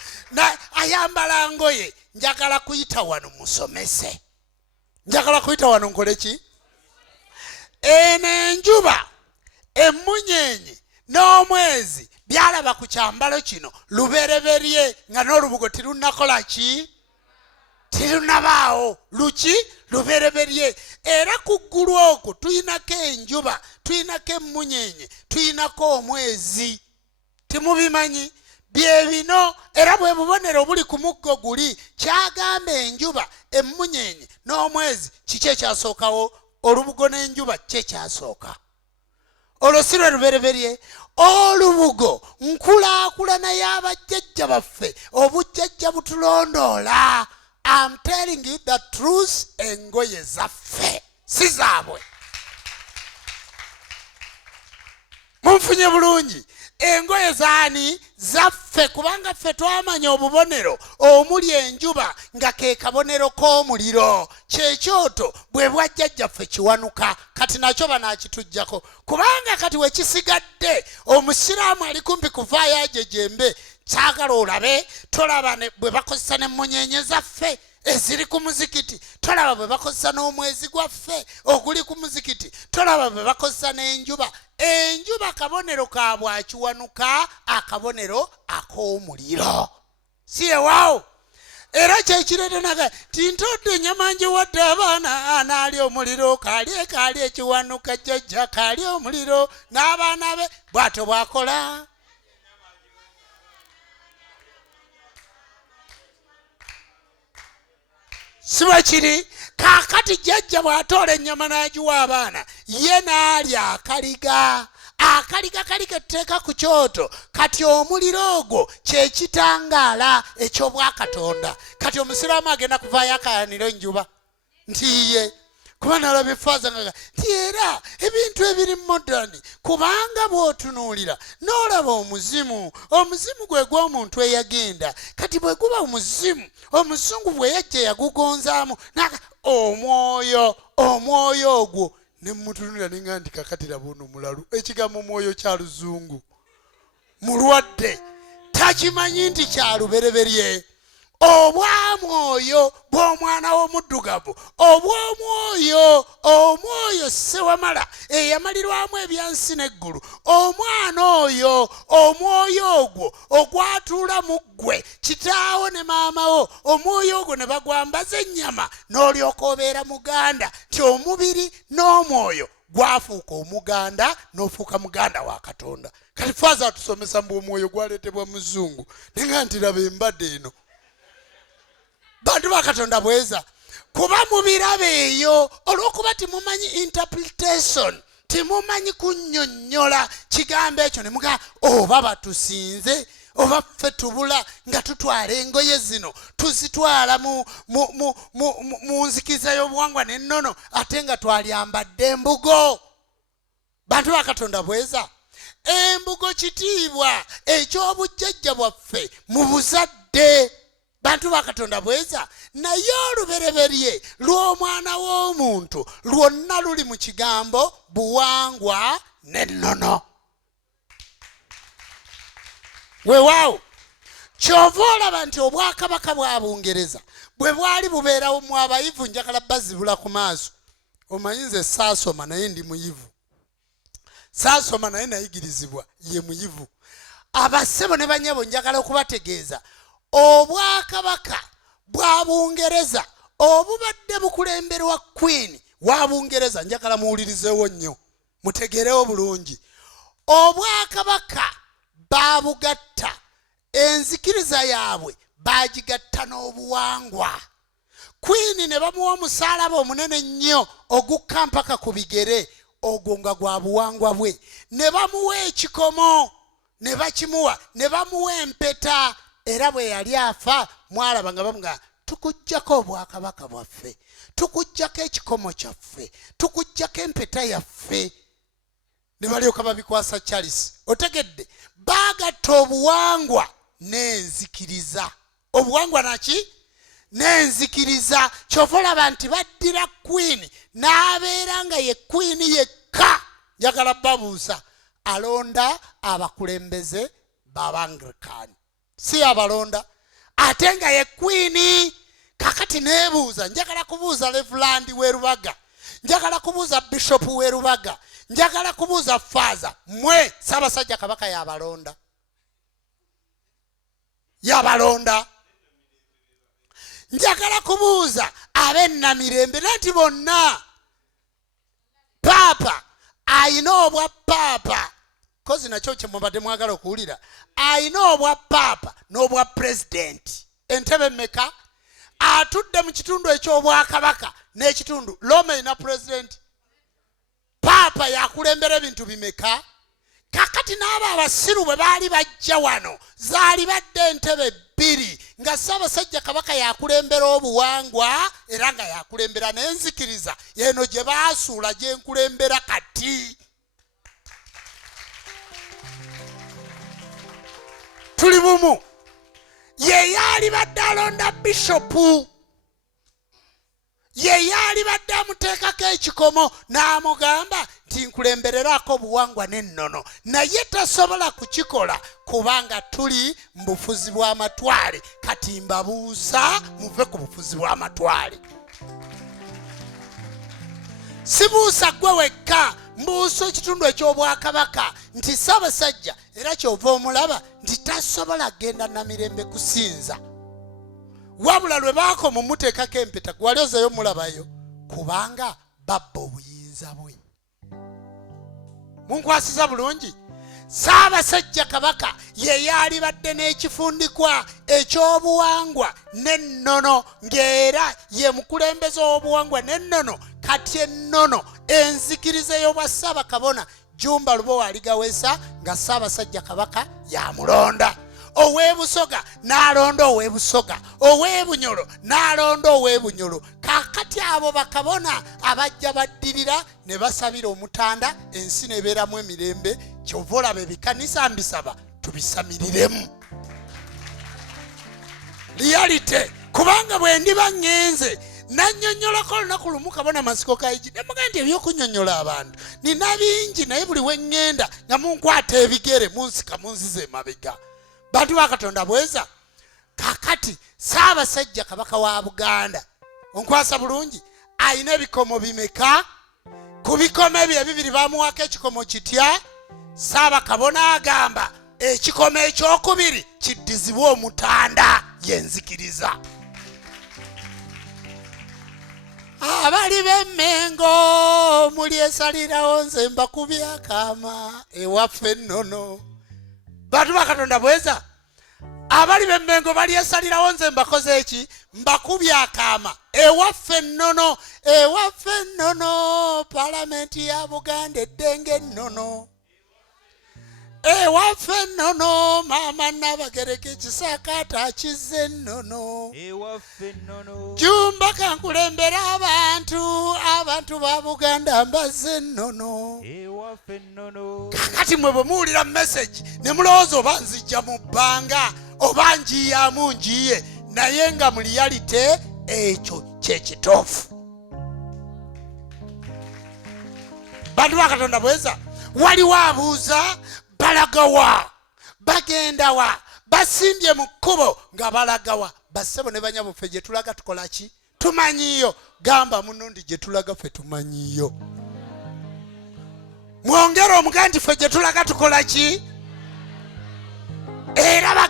ayambala ngoye njagala kuyita wano musomese njagala kuyita wano nkole ki eno enjuba emmunyenye n'omwezi byalaba ku kyambalo kino lubereberye nga n'olubugo tirunakola ki tirunabaawo luki lubereberye era ku ggulu okwo tuyinako enjuba tuyinako emmunyenye tuyinako omwezi timubimanyi bye bino era bwe bubonero buli ku muggo guli kyagamba enjuba emmunyenye n'omwezi kiki ekyasookawo olubugo n'enjuba kiki ekyasooka olwo si lwe lubereberye olubugo nkulaakulana y'abajjajja baffe obujjajja butulondoola I'm telling you the truth engoye zaffe si zaabwe munfunye bulungi engoye zaani zaffe kubanga ffe twamanya obubonero omuli enjuba nga ke kabonero k'omuliro kyekyoto bwe bwajjajjaffe kiwanuka kati nakyo banaakituggyako kubanga kati we kisigadde omusiraamu ali kumpi kuvaayo ajejembe kyagala olabe tolaba bwe bakozesa n'emmunyenye zaffe eziri ku muzikiti tolaba bwe bakozesa n'omwezi gwaffe oguli ku muzikiti tolaba bwe bakozesa n'enjuba enjuba kabonero ka bwakiwanuka akabonero ak'omuliro si ewaawo era kyekireeta naga tintodde ennyamanje wadde abaana anaali omuliro kaali ekiwanuka jjajja kaali omuliro n'abaana be bw'atyo bw'akola siba kiri kakati jjajja bw'atoola ennyama n'agiwa abaana ye n'alya akaliga kali ketteeka ku kyoto kati omuliro ogwo kyekitangaala eky'obwakatonda kati omusiraamu agenda kuvaayo akayanira enjuba ntiye kuba nalaba efaaza nga nti era ebintu ebiri modani kubanga bw'otunuulira n'olaba omuzimu gwe gw'omuntu eyagenda kati bwe guba omuzimu omuzungu bwe yajja yagugonzaamu omwoyo ogwo ne mutunulira ninga nti kakatira buno mulalu ekigambo omwoyo kya luzungu mulwadde takimanyi nti kyalubereberye obwamwoyo bw'omwana w'omuddugavu omwoyo sewamala eyamalirwamu ebyansi n'eggulu omwana oyo omwoyo ogwo ogwatuula mu ggwe kitaawo ne maamawo omwoyo ogwo ne bagwambaza ennyama n'olyoka obeera muganda ti omubiri n'omwoyo gwafuuka omuganda n'ofuuka muganda wa Katonda. Kati faaza atusomesa mbu omwoyo gwaleetebwa muzungu nenga nti laba embadde eno bantu ba Katonda bweza kuba mubirabe eyo olw'okuba timumanyi interpretation timumanyi kunnyonnyola kigambo ekyo ne muga oba batusinze oba ffe tubula nga tutwala engoye zino tuzitwala mu nzikiriza y'obuwangwa n'ennono ate nga twalyambadde embugo. Bantu ba Katonda bweza embugo kitiibwa eky'obujjajja bwaffe mu buzadde. Bantu ba Katonda bweza naye olubereberye lw'omwana w'omuntu lwonna luli mu kigambo buwangwa n'ennono. Weewaawo kyova olaba nti obwakabaka bwa Bungereza bwe bwali bubeerawo mu abayivu njagala bazibula ku maaso. Omanyi nze saasoma naye ndi muyivu. Saasoma naye nayigirizibwa ye muyivu. Abassebo ne banyabo njagala okubategeeza obwakabaka bwa Bungereza obubadde bukulemberwa Queen wa Bungereza njagala muwulirizeewo nnyo mutegeerewo bulungi. Obwakabaka babugatta enzikiriza yaabwe bagigatta n'obuwangwa. Queen ne bamuwa omusaalaba omunene nnyo ogukka mpaka ku bigere ogwo nga gwa buwangwa bwe. Ne bamuwa ekikomo ne bakimuwa ne bamuwa empeta era bwe yali afa mwalaba nga bamuga tukujjako obwakabaka bwaffe tukujjako ekikomo kyaffe tukujjako empeta yaffe ne balyoka babikwasa Charles. Otegedde baagatta obuwangwa n'enzikiriza. Obuwangwa naki n'enzikiriza. Kyova olaba nti baddira Queen n'abeera nga ye Queen yekka. Njagala babuuza alonda abakulembeze b'Abanglikani si abalonda ate nga ye Queen. Kakati neebuuza njagala kubuuza Reverend Werubaga njagala kubuuza Bishop Werubaga njagala kubuuza Faaza mwe Ssaabasajja Kabaka y'abalonda njagala kubuuza ab'ennamirembe nti bonna paapa ayina obwa paapa kozi nakyo kye mubadde mwagala okuwulira ayina obwa paapa n'obwa pulezidenti. Entebe mmeka atudde mu kitundu eky'obwakabaka n'ekitundu Roma ina pulezidenti paapa yakulembera ebintu bimeka. Kakati n'abo abasiru bwe baali bajja wano zaali badde entebe bbiri nga Ssaabasajja Kabaka yakulembera obuwangwa era nga yakulembera n'enzikiriza eno gye baasuula gye nkulembera kati. Tuli bumu. Ye yaali badde alonda bishopu ye yaali badde amuteekako ekikomo n'amugamba nti nkulembererako obuwangwa n'ennono naye tasobola kukikola kubanga tuli mu bufuzi bw'amatwale. Kati mbabuuza muve ku bufuzi bw'amatwale. Sibuusa gwe wekka mbuusa ekitundu eky'obwakabaka nti Ssaabasajja era kyova omulaba nti tasobola genda Namirembe kusinza wabula lwe baakoma muteekako empeta gwali ozeeyo mulabayo kubanga babba obuyinza bwe. Munkwasiza bulungi. Ssaabasajja Kabaka ye yaali badde n'ekifundikwa eky'obuwangwa n'ennono ng'era ye mukulembeze w'obuwangwa n'ennono. Kati ennono enzikiriza y'obwa Ssaabakabona JJUMBA LUBOWA ALIGAWEESA nga Ssaabasajja Kabaka yamulonda. Ow'ebusoga n'alonda ow'ebusoga ow'ebunyolo n'alonda ow'ebunyolo. Kakati abo bakabona abajja baddirira ne basabira omutanda ensi nebeeramu emirembe. Kyova olaba ebikanisa mbisaba tubisamiriremu reality kubanga bwe ndiba ŋŋenze nannyonnyolako olunaku lumu kabona masiko kayigi ne muga nti ebyokunnyonnyola abantu nina bingi naye buli we ŋŋenda nga munkwata ebigere munsika munzize emabega. bantu ba Katonda bweza kakati Ssaabasajja Kabaka wa Buganda onkwasa bulungi ayina ebikomo bimeka ku bikomo ebyo ebibiri bamuwako ekikomo kitya Ssaabakabona agamba ekikomo ekyokubiri kiddizibwa omutanda yenzikiriza abali b'Emmengo muli esalirawo nze mbakubye akaama ewaffe nnono bantu ba Katonda bweza abali b'Emmengo bali esalirawo nze mbakoze eki mbakubye akaama ewaffe nnono palamenti ya Buganda eddenge nnono ewaffe nnono maama Nabagereka Kisakata akizze nnono Jumba kankulembera abantu ba Buganda mbazze nnono kakati mwe bwe muwulira message ne mulowooza oba nzijja mu bbanga oba njiyamu njiye naye nga mu reality ekyo kyekituufu bantu ba Katonda bweza waliwo abuuza balagawa bagendawa basimbye mu kkubo nga balagawa bassebo ne banyabo ffe gye tulaga tukola ki tumanyiyo gamba munondi gye tulaga ffe tumanyiyo mwongere omugambe nti ffe gye tulaga tukola ki era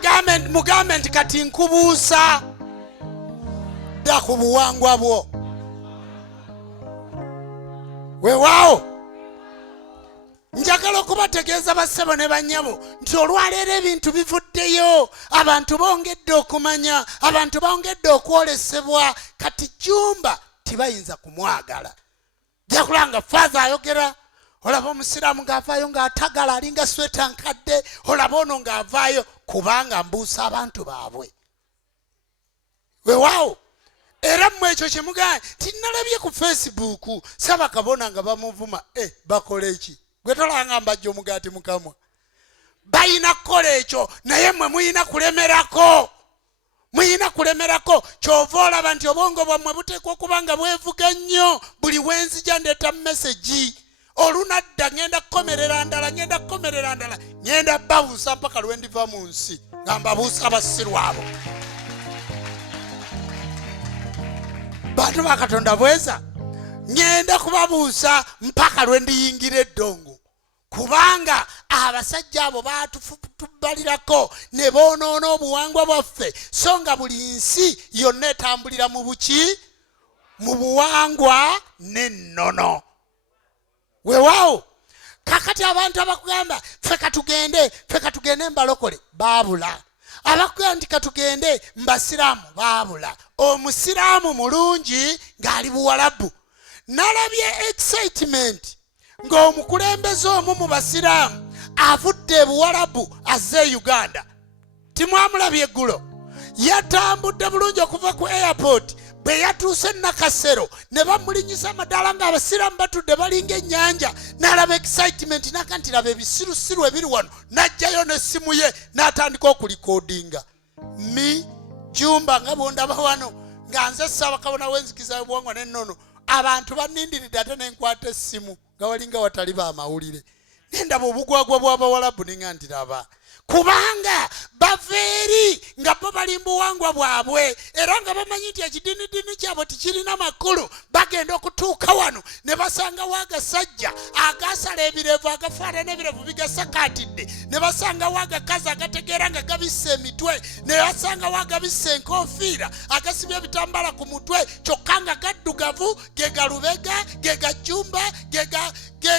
mugambe nti kati nkubuusa dda ku buwangwa bwo weewaawo njagala okubategeeza bassebo ne bannyabo nti olwaleero ebintu bivuddeyo abantu bongedde okumanya abantu bongedde okwolesebwa kati Jumba tibayinza kumwagala jakulanga faaza ayogera olaba omusiraamu ng'avaayo ng'atagala alinga sweta nkadde olaba ono ng'avaayo kubanga mbuusa abantu baabwe weewaawo era mmwe ekyo kye mugamba tinnalabye ku Facebook Ssaabakabona nga bamuvuma bakola eki gwe tolanga mbajja omugaati mukamwa bayina kukola ekyo naye mmwe muyina kulemerako kyova olaba nti obwongo bwammwe buteekwa okuba nga bwevuga nnyo buli wenzija ndeeta message olunadda ngenda kukomerera ndala ngenda babuusa mpaka lwe ndiva mu nsi nga mbabuusa abasiru abo bantu ba Katonda bweza ngenda kubabuusa mpaka lwe ndiyingira eddongo kubanga abasajja abo batubalirako ne boonoona obuwangwa bwaffe so nga buli nsi yonna etambulira mu buki mu buwangwa n'ennono weewaawo kakati abantu abakugamba ffe katugende mbalokole baabula abakugamba nti katugende mbasiraamu baabula omusiraamu mulungi ng'ali Buwarabu nalabye excitement ng'omukulembeze omu mu basiraamu avudde Buwarabu azze Uganda timwamulabye eggulo yatambudde bulungi okuva ku airport bwe yatuuse Nakasero ne bamulinyisa amadaala ng'abasiraamu batudde balinga ennyanja n'alaba excitement naka nti laba ebisirusiru ebiri wano n'ajjayo n'essimu ye n'atandika okulikoodinga Jumba nga bwondaba wano nga nze Ssaabakabona w'enzikiza obuwangwa n'ennono abantu banindiridde ate nenkwata essimu nga walinga watali baamawulire nendaba obugwagwa bw'Abawarabu ninga ndiraba kubanga baveeri nga bo bali mu buwangwa bwabwe era nga bamanyi nti ekidiinidiini kyabwe tikirina makulu bagenda okutuuka wano ne basangawo agasajja agasala ebirevu agafaanana ebirevu bigasakaatidde ne basangawo agakazi agategeera nga gabisse emitwe ne basangawo agabisse enkoofiira agasibye ebitambala ku mutwe kyokka nga gaddugavu ge galubega ge gajjumba ge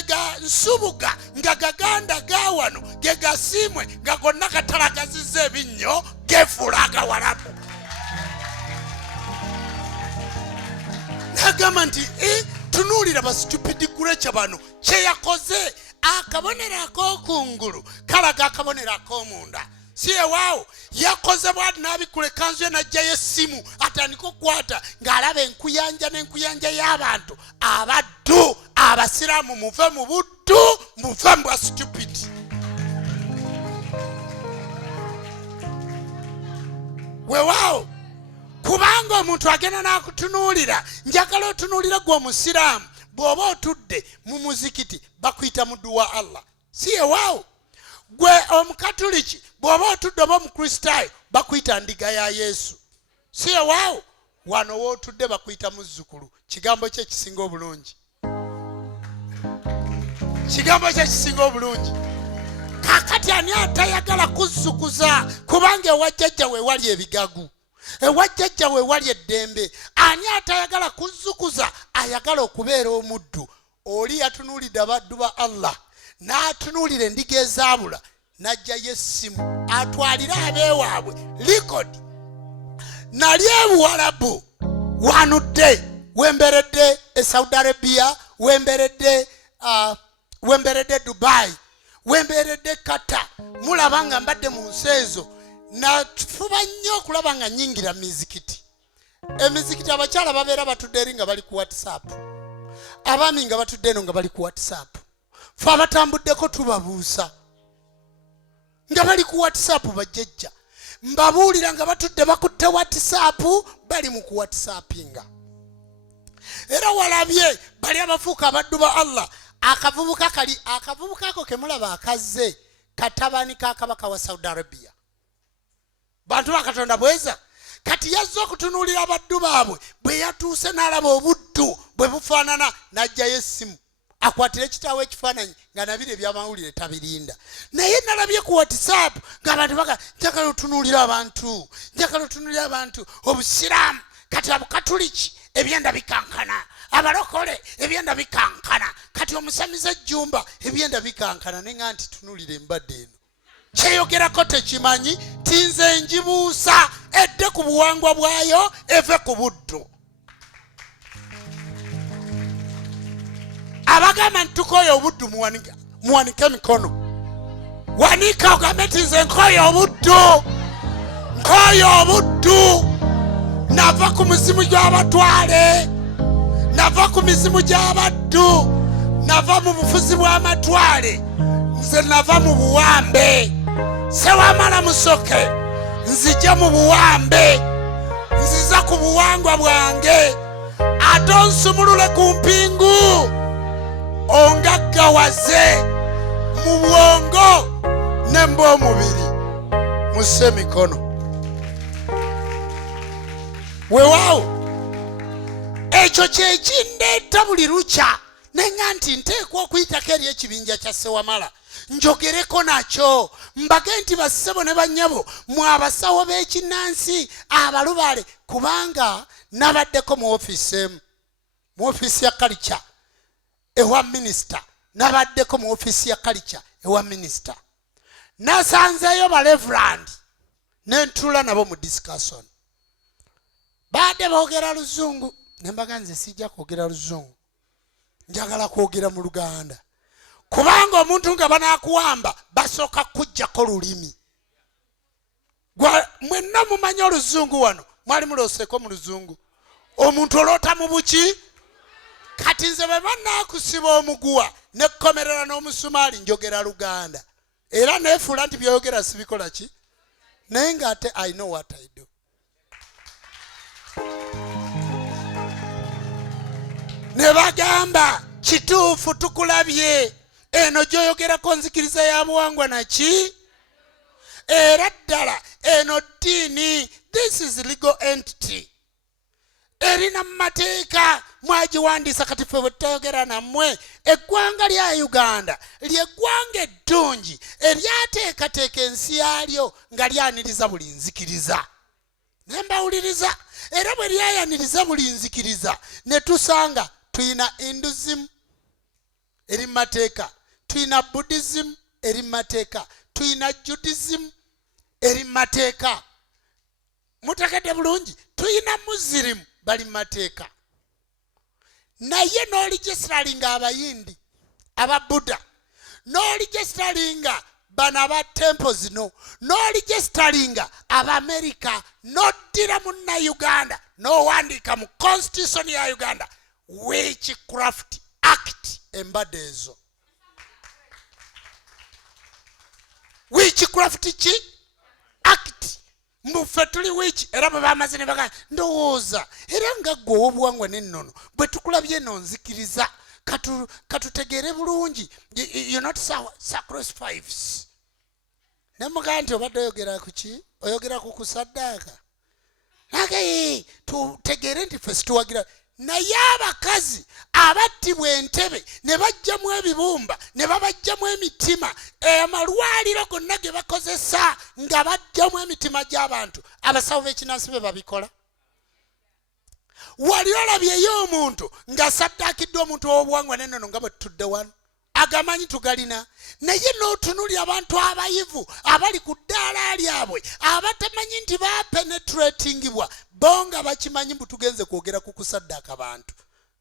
ga nsubuga nga gaganda ga wano ge gasiimwe nga gonna katala gazizza ebinnyo gefuula agawalabu nagamba nti tunuulira basitupidi kuleca bano kyeyakoze akabonero ak'okungulu kalaga akabonero ak'omunda si ewaawo yakoze bwati n'abikula ekkanzu ye n'ajjayo essimu atandika okukwata ng'alaba n'enkuyanja y'abantu abaddu abasiraamu muve mu buddu muve mu bwa stupidi weewaawo kubanga omuntu agenda n'akutunuulira njagala otunuulira gwe omusiraamu bw'oba otudde mu muzikiti bakuyita muddu wa Allah si ewaawo gwe omukatuliki bw'oba otudde oba omukristaayo bakuyita ndiga ya Yesu. Si waawo wano wootudde bakuyita muzzukulu. Kigambo kye kisinga obulungi. Kigambo kye kisinga obulungi. Kakati ani atayagala kuzzukuza kubanga ewa jjajja we wali ebigagu. Ewa jjajja we wali eddembe. Ani atayagala kuzzukuza ayagala okubeera omuddu. Oli yatunuulidde abaddu ba Allah n'atunuulira endiga ezaabula n'ajjayo essimu atwalire abeewaabwe likodi. Nali ebuwalabu wanudde wemberedde e Saudi Arabia, wemberedde Dubai, wemberedde Qatar. Mulaba nga mbadde mu nsi ezo nafuba nnyo okulaba nga nnyingira mizikiti. Emizikiti abakyala babeera batudde eri nga bali ku WhatsApp, abaami nga batudde eno nga bali ku WhatsApp. Fe abatambuddeko tubabuusa nga bali ku WhatsApp. Bajjajja mbabuulira nga batudde bakutte WhatsApp bali mu ku WhatsAppinga. Era walabye bali abafuuka abaddu ba Allah. Akavubuka ako kemulaba akazze katabani ka kabaka wa Saudi Arabia. Bantu bakatonda bweza kati yazze okutunuulira abaddu baabwe bwe yatuuse n'alaba obuddu bwe bufaanana n'ajjayo essimu akwatire kitaawe ekifaananyi nga nabire ebyamawulire tabirinda. Naye nalabye ku WhatsApp ng'abantu njagala otunuulira abantu obusiraamu kati abukatuliki ebyenda bikankana, abalokole ebyenda bikankana, kati omusamize JJUMBA ebyenda bikankana. Nenga nti tunuulire embadde eno kyeyogerako tekimanyi tinze njibuusa edde ku buwangwa bwayo eve ku buddu. Abagamba nti tukoye obuddu muwanike emikono. Wanika ogambe nti nze nkoye obuddu. Nava ku mizimu gy'abatwale, nava ku mizimu gy'abaddu, nava mu bufuzi bw'amatwale, nze nava mu buwambe. Sewamala musoke nzija mu buwambe, nziza ku buwangwa bwange. Ate onsumulule ku mpingu ongaggawaze mu bwongo n'emba omubiri musse emikono. Weewaawo ekyo kye kindeeta buli lukya nenga nti nteekwa okuyitako eri ekibinja kya Sewamala njogereko nakyo mbage nti bassebo ne bannyabo mwe abasawo b'ekinnansi abalubale, kubanga nabaddeko mu ofiisi ya culture ewa minisita, nabaddeko mu ofiisi ya culture ewa minisita. Nasanzeeyo Reverend n'entuula nabo mu discussion. Baade boogera Luzungu nembaga nze sijja kwogera Luzungu, njagala kwogera mu Luganda, kubanga omuntu nga banaakuwamba basooka kujjako lulimi. Mwenna mumanyi Oluzungu wano, mwali mulooseeko mu Luzungu. Omuntu oloota mu buki? Kati nze bwe bannaakusiba omuguwa nekkomerera n'omusumaali njogera Luganda, era neefuula nti byoyogera sibikola ki, naye ng'ate I know what I do. Ne bagamba kituufu tukulabye eno gyoyogerako nzikiriza ya buwangwa naki, era ddala eno ddiini, this is legal entity erina mu mateeka mwagiwandiisa. Kati ffe bwe tutayogera nammwe, eggwanga lya Uganda ly'eggwanga eddungi eryateekateeka ensi yaalyo nga lyaniriza buli nzikiriza. Ne mbawuliriza, era bwe lyayaniriza buli nzikiriza ne tusanga tuyina Hinduism eri mu mateeka, tuyina Buddhism eri mu mateeka, tuyina Judaism eri mu mateeka. Mutegedde bulungi, tuyina Muslim bali mu mateeka. Naye n'oligisteralinga Abayindi, aba Buddha, n'oligisteralinga bano aba temple zino, n'oligisteralinga aba America, n'oddira munna Uganda n'owandiika mu constitution ya Uganda Witchcraft Act embadde ezo. Witchcraft ki? Act. Mbufe tuli wiki era bwe bamaze ne baga ndowooza era nga ggwe ow'obuwangwa n'ennono bwe tukulabye eno nzikiriza katutegeere bulungi. You're not sacrifice. nemugaa nti obadde oyogera ku ki? Oyogera ku kusaddaaka. Nage tutegeere nti ffe situwagira. Naye abakazi abattibwa entebe ne bajjamu ebibumba ne babajjamu emitima, amalwaliro gonna ge bakozesa nga bajjamu emitima gy'abantu, abasawo b'ekinnansi be babikola. Wali olabyeyo omuntu ng'asaddaakiddwa omuntu ow'obuwangwa n'ennono nga bwe tutudde wano, agamanyi tugalina, naye n'otunulira abantu abayivu abali ku ddaala lyabwe abatamanyi nti bapenetratingibwa bo nga bakimanyi mbu tugenze kwogera ku kusaddaaka bantu.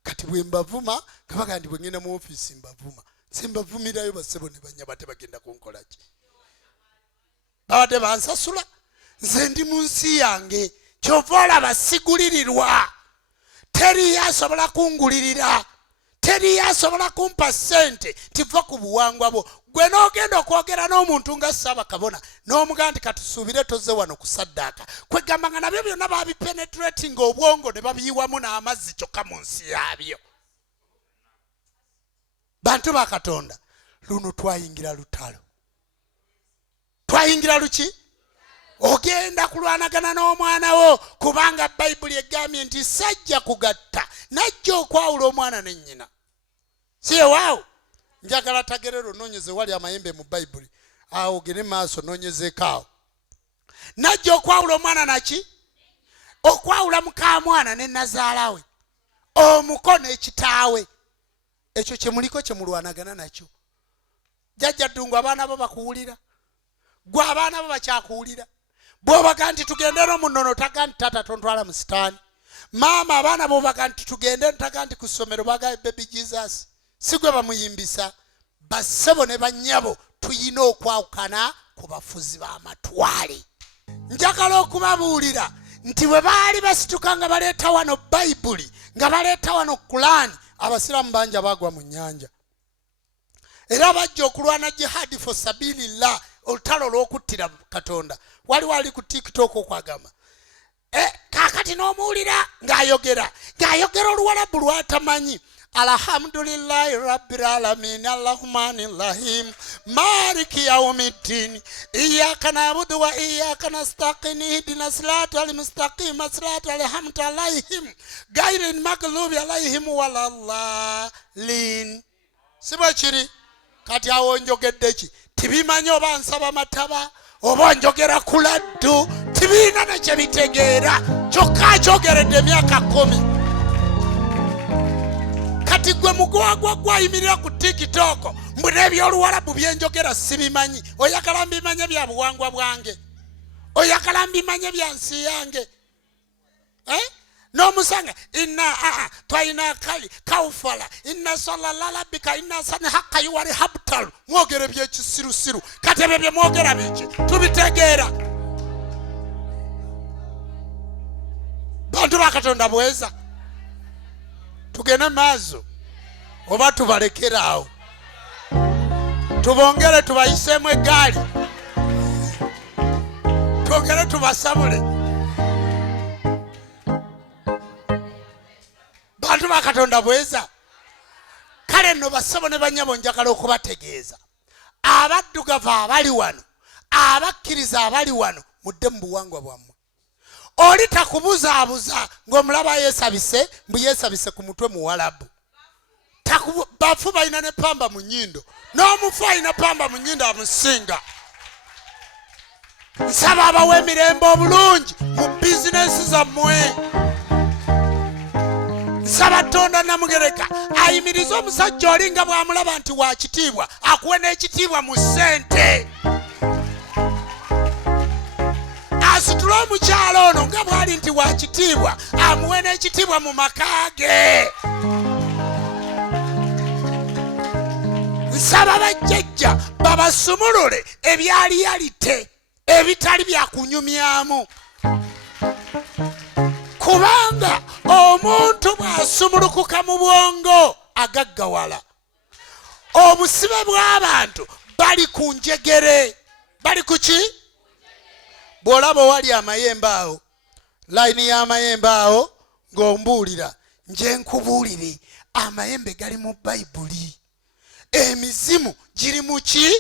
Kati bwe mbavuma kabaga nti bwe ngenda mu ofiisi mbavuma, simbavumirayo bassebo ne banyaba tebagenda kunkola ki? Babadde bansasula, nze ndi mu nsi yange, kyova olaba sigulirirwa. Teri asobola kungulirira, teri asobola kumpa ssente tiva ku buwangwa bwo. Gwe n'ogenda okwogera n'omuntu nga Ssaabakabona n'omugaa nti katusuubire tozze wano kusaddaaka, kwegamba nga nabyo byonna babipenetrating obwongo ne babiyiwamu n'amazzi kyokka mu nsi yaabyo. Bantu ba Katonda, luno twayingira lutalo. Twayingira luki? Ogenda kulwanagana n'omwana wo kubanga Bayibuli egambye nti sajja kugatta, najja okwawula omwana ne nnyina. Si waawo. Njagala tagerero nonyeze wali amayembe mu Bayibuli. Awo gene maaso nonyezeeko awo. Najja okwawula omwana naki? Okwawula muka mwana ne nazaala we. Omuko n'ekitaawe. Ekyo kye muliko kye mulwanagana nakyo. Jjajja Ddungu abaana bo bakuwulira. Gwe abaana bo bakyakuwulira. Bw'obaga nti tugendera mu nnono taga nti tata tontwala mu sitaani. Maama abaana bw'obaga nti tugende taga nti ku ssomero baga baby Jesus. Si gwe bamuyimbisa. Bassebo ne bannyabo tuyina okwawukana ku bafuzi b'amatwale. Njagala okubabuulira nti bwe baali basituka nga baleeta wano Bayibuli, nga baleeta wano Kulaani, abasiraamu bangi abaagwa mu nnyanja. Era bajja okulwana jihadi for sabilillah, olutalo olw'okuttira Katonda. Waliwo ali ku TikTok okwagamba. Kaakati n'omuwulira ng'ayogera Oluwalabu lw'atamanyi. Alhamdulillahi rabbil alamin arrahmanir rahim maliki yawmiddin iyyaka na'budu wa iyyaka nasta'in ihdinas siratal mustaqim siratal an'amta alaihim ghayril maghdubi alaihim waladdallin. Sibwe kiri kati awo njogedde ki? Tibimanyi oba nsaba mataba oba njogera ku laddu, tibiina ne kye bitegeera, kyokka kyogeredde emyaka 10. Kati gwe mugwagwa gwayimirira ku TikTok mbwe n'eby'Oluwalabu byenjogera sibimanyi. Oyagala mbimanye bya buwangwa bwange, oyagala mbimanye bya nsi yange. N'omusanga inna twayina kali kawfala inna sallallahu rabbika inna sani hakka yuwari habtal. Mwogere by'ekisirusiru, kati ebyo bye mwogera biki tubitegeera. Bantu ba Katonda bweza tugende maazo oba tubalekera awo, tubongere tubayiseemu eggaali, twongere tubasabule. Bantu ba Katonda bweza. Kale nno bassebo ne bannyabo njagala okubategeeza, abaddugavu abali wano, abakkiriza abali wano, mudde mu buwangwa bwammwe. Oli takubuzaabuza ng'omulaba yeesabise, mbu yeesabise ku mutwe Muwalabu. Bafu balina ne pamba mu nnyindo, n'omufu alina pamba mu nnyindo amusinga. Nsaba abawa emirembe obulungi mu bizinesi zammwe. Nsaba Tonda Namugereka ayimiriza omusajja oli nga bw'amulaba nti wa kitiibwa, akuwe n'ekitiibwa mu ssente. Asitule omukyalo ono nga bw'ali nti wa kitiibwa, amuwe n'ekitiibwa mu maka ge. Nsaba bajjajja babasumulule ebyaliyalite ebitali byakunyumyamu. Kubanga omuntu bw'asumulukuka mu bwongo agaggawala. Obusibe bw'abantu bali ku njegere. Bali ku ki? Bw'olaba wali amayembe awo, layini y'amayembe awo ng'ombuulira, nje nkubuulire amayembe gali mu Bayibuli. Emizimu giri mu ki?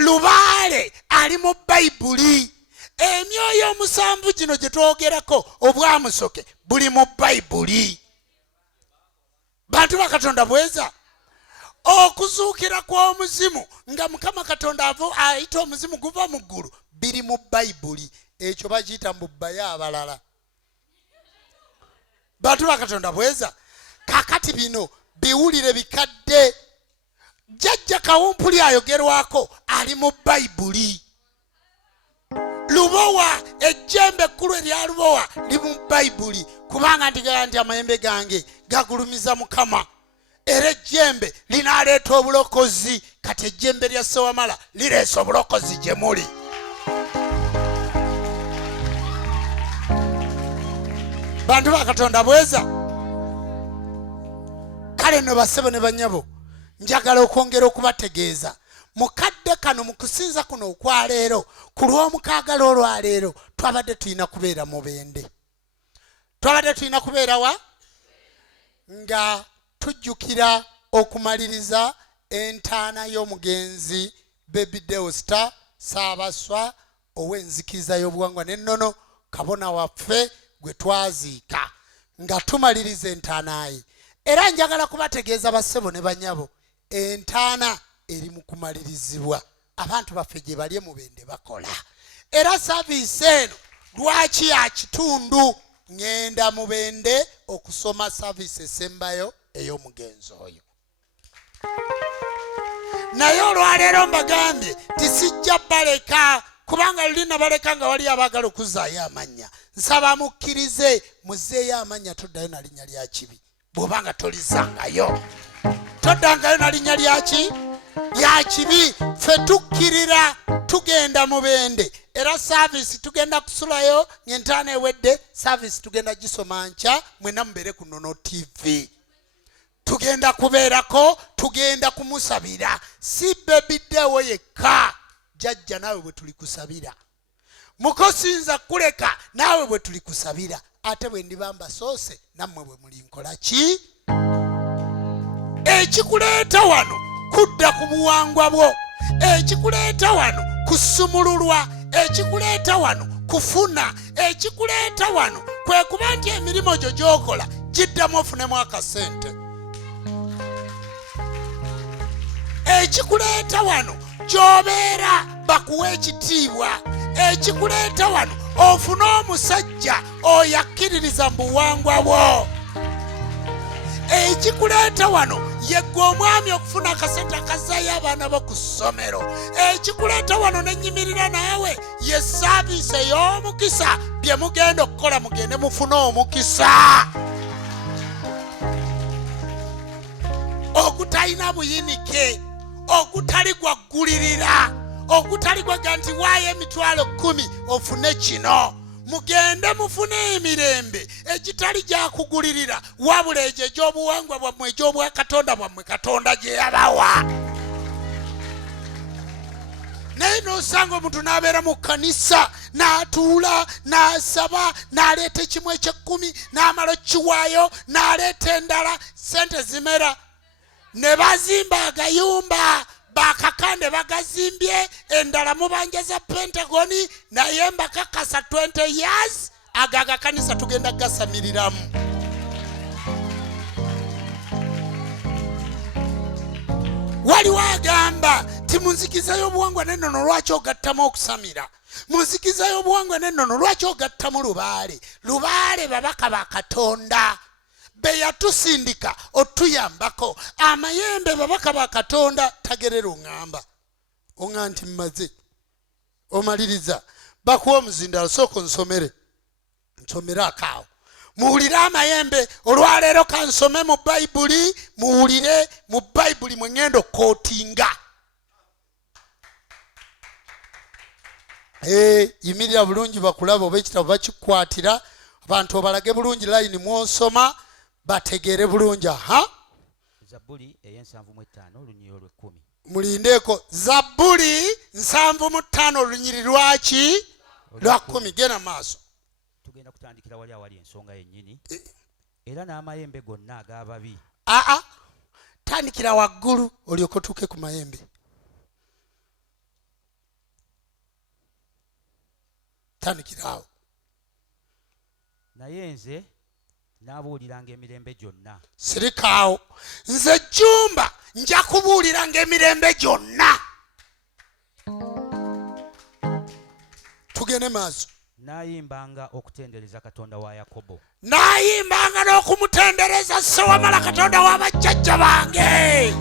lubaale ali mu bayibuli. Emyoyo omusanvu gino gye twogerako obwamusoke buli mu bayibuli. Bantu ba Katonda bweza okuzuukira kw'omuzimu nga Mukama Katonda ayita omuzimu guva mu ggulu biri mu bayibuli. Ekyo bagiyita mu bbaya abalala. Bantu ba Katonda bweza kakati bino biwulire bikadde. Jjajja Kawumpuli ayogerwako ali mu bayibuli. Lubowa ejjembe ekkulu erya Lubowa li mu bayibuli kubanga ndigala nti amayembe gange gagulumiza Mukama era ejjembe linaaleeta obulokozi. Kati ejjembe lya Ssewamala lireese obulokozi gye muli. Bantu ba Katonda bweza kale nno bassebo ne bannyabo njagala okwongera okubategeeza mukadde kano mu kusinza kuno okwaleero ku lw'omukaagala olwaleero twabadde tulina kubeera mu Bende. Twabadde tulina kubeera wa nga tujjukira okumaliriza entaana y'omugenzi Baby Deosta Ssaabaswa ow'enzikiriza y'obuwangwa n'ennono kabona waffe gwe twaziika nga tumaliriza entaana ye. Era njagala kubategeeza bassebo ne bannyabo entaana eri mu kumalirizibwa. Abantu baffe gye balye mu Bende bakola. Era saaviisi eno lwaki ya kitundu ngenda mu Bende okusoma saaviisi esembayo ey'omugenzi oyo. Naye olwaleero mbagambye tisijja baleka kubanga luli nabaleka nga wali abaagala okuzzaayo amannya. Nsaba mukkirize muzzeeyo amannya toddayo na linnya lya kibi. Bw'obanga tolizangayo toddangayo na linnya lyaki lya kibi. Ffe tukkirira tugenda mu Bende era saaviisi tugenda kusulayo ng'entaana ewedde. Saaviisi tugenda gisoma nkya mwenna mubeere ku Nnono TV. Tugenda kubeerako tugenda kumusabira. Si Baby Dewo yekka jjajja naawe bwe tuli kusabira. Mukosinza kuleka naawe bwe tuli kusabira. Ate bwe ndiba mbasoose nammwe bwe muli nkola ki? Ekikuleeta wano kudda ku buwangwa bwo. Ekikuleeta wano kusumululwa. Ekikuleeta wano kufuna. Ekikuleeta wano kwe kuba nti emirimu gyo gy'okola giddamu ofunemu akasente. Ekikuleeta wano gy'obeera bakuwa ekitiibwa. Ekikuleeta wano ofune omusajja oyakkiririza mu buwangwa bwo. Ekikuleeta wano yeggwe omwami okufuna akasente akazaayo abaana bo ku ssomero. Ekikuleeta wano n'ennyimirira naawe ye saaviisi ey'omukisa bye mugenda okukola mugende mufune omukisa. Okutalina buyinike, okutali gwaggulirira, okutali gwaga nti waayo emitwalo 10 ofune kino. Mugende mufune emirembe egitali gyakugulirira wabula egyo egy'obuwangwa bwammwe egy'obwakatonda bwammwe Katonda gye yabawa. Naye n'osanga omuntu n'abeera mu kkanisa n'atuula n'asaba n'aleeta ekimu eky'ekkumi n'amala okkiwaayo n'aleeta endala sente zimera. Ne bazimba agayumba bakakande bagazimbye endala mubanja za Pentagoni naye mbakakasa 20 years agaga kanisa tugenda gasamiriramu. Waliwo agamba ti munzikiza y'obuwangwa n'ennono lwaki ogattamu okusamira. Munzikiza y'obuwangwa n'ennono lwaki ogattamu lubaale. Lubaale babaka ba Katonda be yatusindika otuyambako. Amayembe babaka ba Katonda tagerera oŋŋamba oŋŋa nti mmaze omaliriza bakuwa omuzindalo sooka nsomere nsomere akaawo muwulire amayembe. Olwaleero kansome mu bayibuli muwulire mu bayibuli mwe ŋŋenda okootinga. Yimirira bulungi bakulaba oba ekitabo bakikwatira abantu obalage bulungi layini mwosoma bategere bulungi. Zabuli ey'ensanvu-mu-etaano olunyiri olw'ekkumi. Mulindeeko Zabuli 75 olunyiri lwaki lwa 10. Genda maaso. Tugenda kutandikira wali awali ensonga yennyini. Era n'amayembe gonna ag'ababi. Tandikira waggulu olyoke otuuke ku mayembe. tandikirawo. naye nze naabuuliranga emirembe gyonna. Sirikaawo, nze Jumba nja kubuuliranga emirembe gyonna. Tugende maaso. naayimbanga okutendereza Katonda wa Yakobo. Naayimbanga n'okumutendereza Sewamala Katonda wa bajjajja bange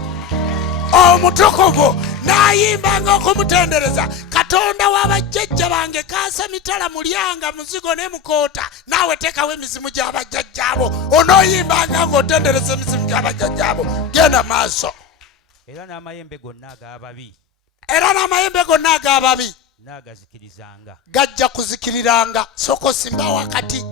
omutukuvu. Naayimbanga okumutendereza Katonda wa bajjajja bange. Kaasa mitala mulyanga muzigo ne mukoota. Naawe teekawo emizimu gy'abajjajjaabo. Onooyimbanga ng'otendereza emizimu gy'abajjajjaabo. Genda maaso. era n'amayembe gonna ag'ababi naagazikirizanga. Gajja kuzikiriranga. Soko simba wakati.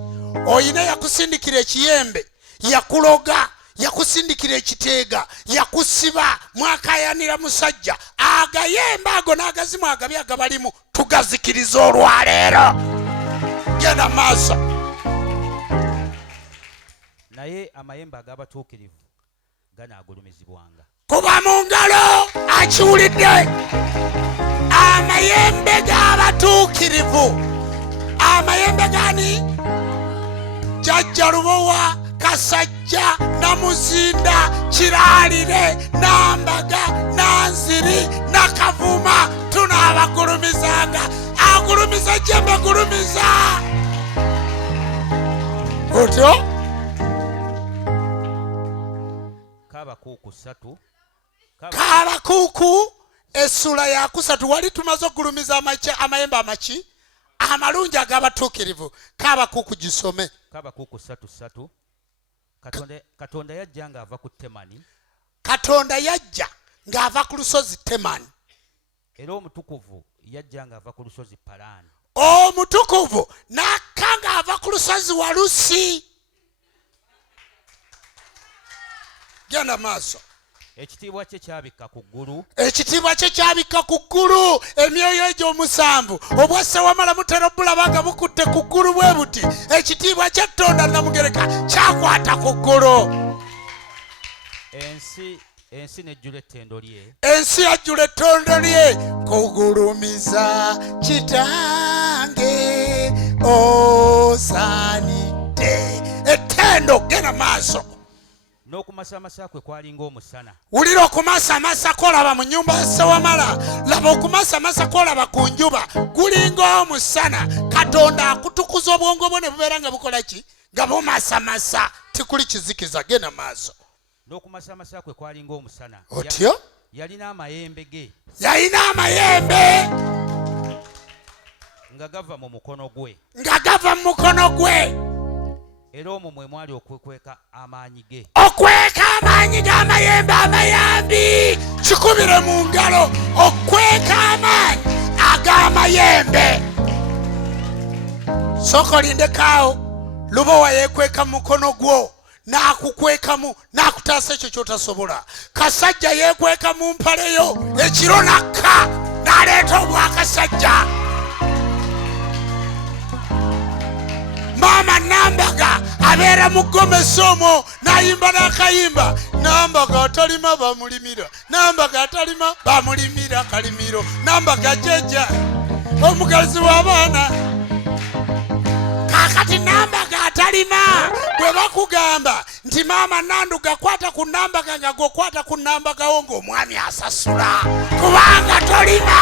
Oyina yakusindikira ekiyembe, yakuloga, yakusindikira ekiteega, yakusiba, mwakayanira musajja. Agayembe ago n'agazimu agabi agabalimu tugazikiriza olwaleero. Genda maaso. naye amayembe ag'abatuukirivu ganaagulumizibwanga. Kuba mu ngalo akiwulidde. Amayembe g'abatuukirivu. Amayembe gani? Jjajja Lubowa, Kasajja, Namuzinda, Kiraalire, Nambaga, Nanziri, Nakavuma. Tunaabagulumizanga. Agulumiza jjembe gulumiza. Otyo? Kaabakuuku 3. Kaabakuuku essula ya 3. Wali tumaze okugulumiza amayembe amaki? Amalungi ag'abatuukirivu. Kaabakuuku gisome. Kaabakuuku 3:3. Katonda yajja ng'ava ku Temani. Katonda yajja ng'ava ku lusozi Temani. era omutukuvu yajja ng'ava ku lusozi Palaani. Omutukuvu n'akka ng'ava ku lusozi Walusi. Genda maaso. ekitiibwa kye kyabikka ku ggulu. Ekitiibwa kye kyabikka ku ggulu. Emyoyo egy'omusanvu obwa Sewamala mutera bulaba nga bukutte ku ggulu bwe buti. Ekitiibwa kye Tonda Namugereka kyakwata ku ggulu. ensi nejjula ettendo lye. Ensi yajjula ettondo lye. Kugulumiza kitange osaanidde. Ettendo. Genda maaso. n'okumasamasa kwe kwalinga omusana. Wulira okumasamasa kwolaba mu nnyumba ya Sewamala. Laba okumasamasa kwolaba ku njuba gulinga omusana. Katonda akutukuza obwongo bwo ne bubeera nga bukola ki? Nga bumasamasa. Tikuli kizikiza. Genda maaso. n'okumasamasa kwe kwalinga omusana. Otyo? yalina amayembe ge. Yalina amayembe nga gava mu mukono gwe. era omwo mwe mwali okwekweka amaanyi ge. Okweka amaanyi g'amayembe amayambi. Kikubire mu ngalo. Okweka amaanyi ag'amayembe. Soko lindekaawo. Lubowa yeekweka mu mukono gwo. N'akukwekamu n'akutaasa ekyo ky'otasobola. Kasajja yeekweka mu mpale yo. Ekiro nakka n'aleeta obwakasajja. Maama Nambaga abeera mu ggomesa omwo n'ayimba n'akayimba. Nambaga atalima bamulimira. Nambaga atalima bamulimira kalimiro. Nambaga jjajja omugazi w'abaana. Kaakati Nambaga atalima bwe bakugamba nti maama Nanduga kwata ku Nambaga nga gwokwata ku Nambagawo ng'omwami asasula kubanga tolima.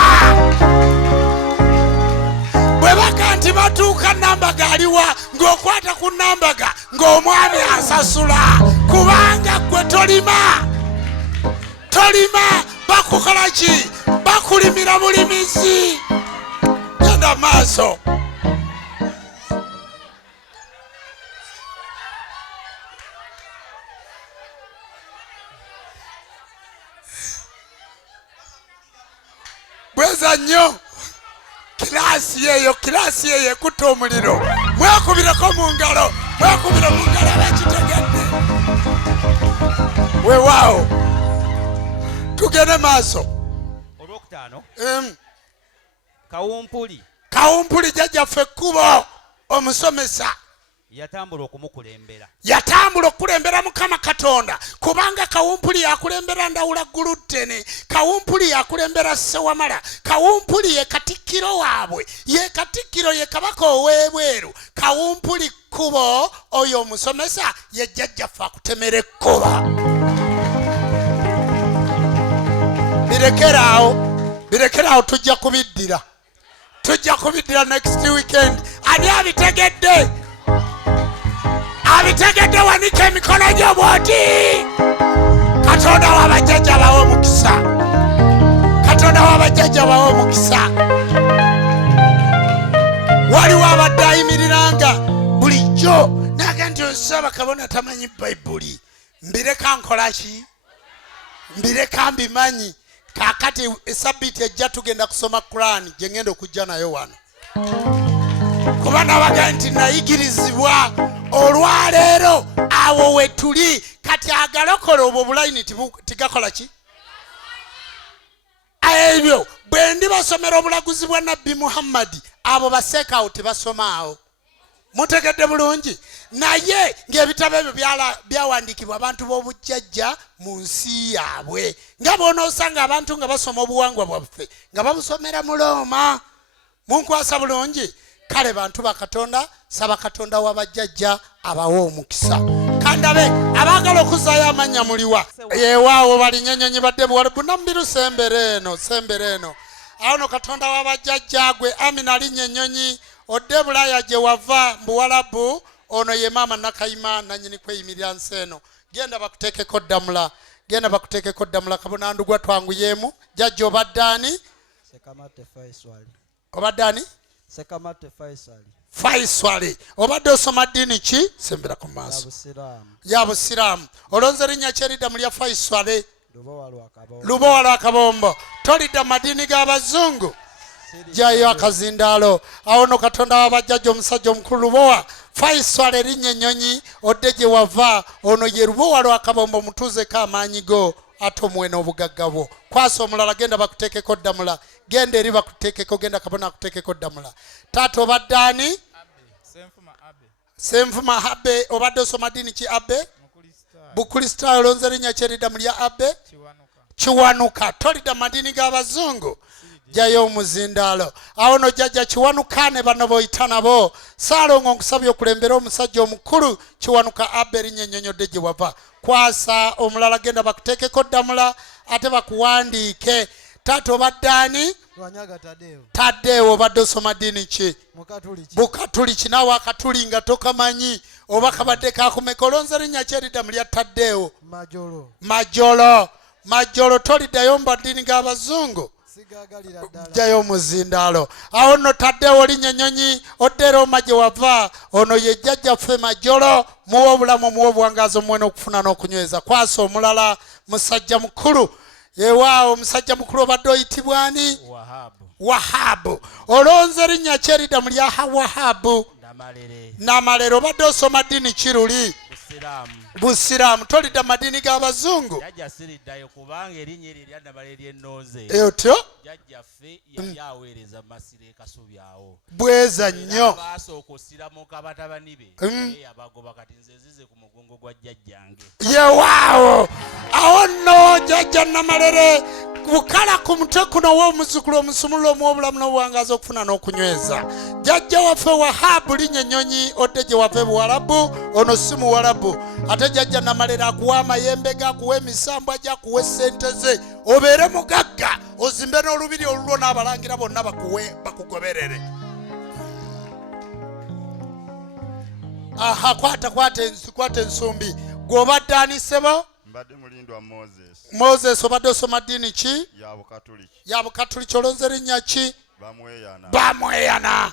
Bwe baka nti batuuka Nambaga aliwa ng'okwata ku Nambaga ng'omwami asasula kubanga gwe tolima. Bakukola ki? Bakulimira bulimizi. Genda maaso. Bweza nnyo. Kirasi yeyo ekutta omuliro. Mwekubireko mu ngalo. Abakitegedde. Weewaawo. Tugende maaso. Olwokutaano. Kawumpuli jjajjaffe Ekkubo omusomesa. yatambula okumukulembera yatambula okulembera Mukama Katonda kubanga Kawumpuli yakulembera Ndawula Gulutene, Kawumpuli yakulembera Sewamala, Kawumpuli ye Katikkiro waabwe, ye Katikkiro ye Kabaka ow'ebweru, Kawumpuli Kkubo oyo omusomesa ye jjajjaffe akutemera ekkuba. birekerawo tujja kubiddira next weekend. Ani abitegedde wanika emikono gyo bw'oti. Katonda w'abajjajja bawe omukisa. Waliwo abadde ayimiriranga bulijjo naga nti Ssaabakabona tamanyi Bayibuli. Mbireka nkolaki? Mbireka mbimanyi. Kakati esabbiiti ejja tugenda kusoma Quran gye ngenda okujja nayo wano. Kuba nabaga nti nayigirizibwa olwaleero awo we tuli kati agalokola obwo bulayini tigakola ki? Ebyo bwe ndibasomera obulaguzi bwa Nabbi Muhammadi abo baseekawo tebasomaawo. Mutegedde bulungi? Naye ng'ebitabo ebyo byawandiikibwa abantu b'obujjajja mu nsi yaabwe. Nga bw'onoosanga abantu nga basoma obuwangwa bwaffe nga babusomera mu Looma. Munkwasa bulungi? Kale bantu ba Katonda, saba Katonda w'abajjajja abawa omukisa. Kandabe abaagala okuzaayo amannya muliwa. Yeewaawo bali nnyonnyonyi badde Buwarabu Nambiru sembere eno. Awo no Katonda w'abajjajja gwe Amina alinnya ennyonyi odde Bulaaya gye wava Buwarabu ono ye maama Nakayima nannyini kweyimirira nsi eno. Genda bakuteekeko ddamula. Kabona Ndugwa twanguyemu. Jjajja obadde ani? Obadde ani? Sekamate Faisali. Obadde osoma ddiini ki? Sembera ku maaso. Ya Busiraamu. Olonze linnya ki eriddamu lya Faisali? Lubowa Lwakabombo. Tolidda madiini g'abazungu? Jayo akazindaalo. Awo no Katonda w'abajjajja omusajja omukulu Lubowa. Faisali erinnya ennyonyi odde gye wava ono ye Lubowa Lwakabombo mutuuzeko amaanyi go ate omuwe n'obugagga bwo. Kwasa omulala genda bakuteekeko ddamula. Genda eri bakuteekeko, genda Kabona akuteekeko ddamula. Taata obadde ani? Senfuma Abe. Obadde osoma ddiini ki Abe? Bukristaayo. Olonze linnya ki eriddamu lya Abe? Kiwanuka. Tolidda madiini g'abazungu? Jayo omuzindaalo. Awo no jjajja Kiwanuka ne bano boyita nabo. Saalongo nkusabye okulembera omusajja omukulu Kiwanuka Abe erinnya ennyonnyodde gye wava. Kwasa omulala genda bakuteekeko ddamula ate bakuwandiike. Taata obadde ani? Taddeewo. Obadde osoma ddiini ki? Bukatuliki. Naawe akatuli nga tokamanyi oba kabadde kakumeka. Olonze linnya ki eriddamu lya Taddeewo? Majolo. Toliddayo mu ddiini g'abazungu? Jayo omuzindaalo. Awo nno Taddeewo linnya ennyonyi odde Roma gye wava ono ye jjajjaffe Majolo. Muwe obulamu omuwe obuwangaazi omuwe n'okufuna n'okunyweza. Kwasa omulala musajja mukulu. Yeewaawo omusajja mukulu obadde oyitibwa ani? Wahabu. Olonze linnya ki eriddamu lya Wahabu? Namalere. Obadde osoma ddiini ki luli? Busiraamu. Tolidda madiini g'abazungu? Otyo? Bweza nnyo. Yeewaawo. Awo nno jjajja Namalere bukala ku mutwe kuno w'omuzzukulu omusumulula omuwa obulamu n'obuwangaazi okufuna n'okunyweza. Jjajja waffe Wahabu linnya ennyonyi odde gye wava Buwarabu ono si Muwarabu. Ate jjajja Namalere akuwa amayembe ge, akuwa emisambwa gye, akuwa essente ze obeere mugagga ozimbe n'olubiri olulwo n'abalangira bonna bakugoberere. Aha, kwata ensumbi. Gw'obadde ani ssebo? Mbadde mulindwa Moses. Obadde osoma ddiini ki? Ya Bukatuliki. Olonze linnya ki? Bamweyana.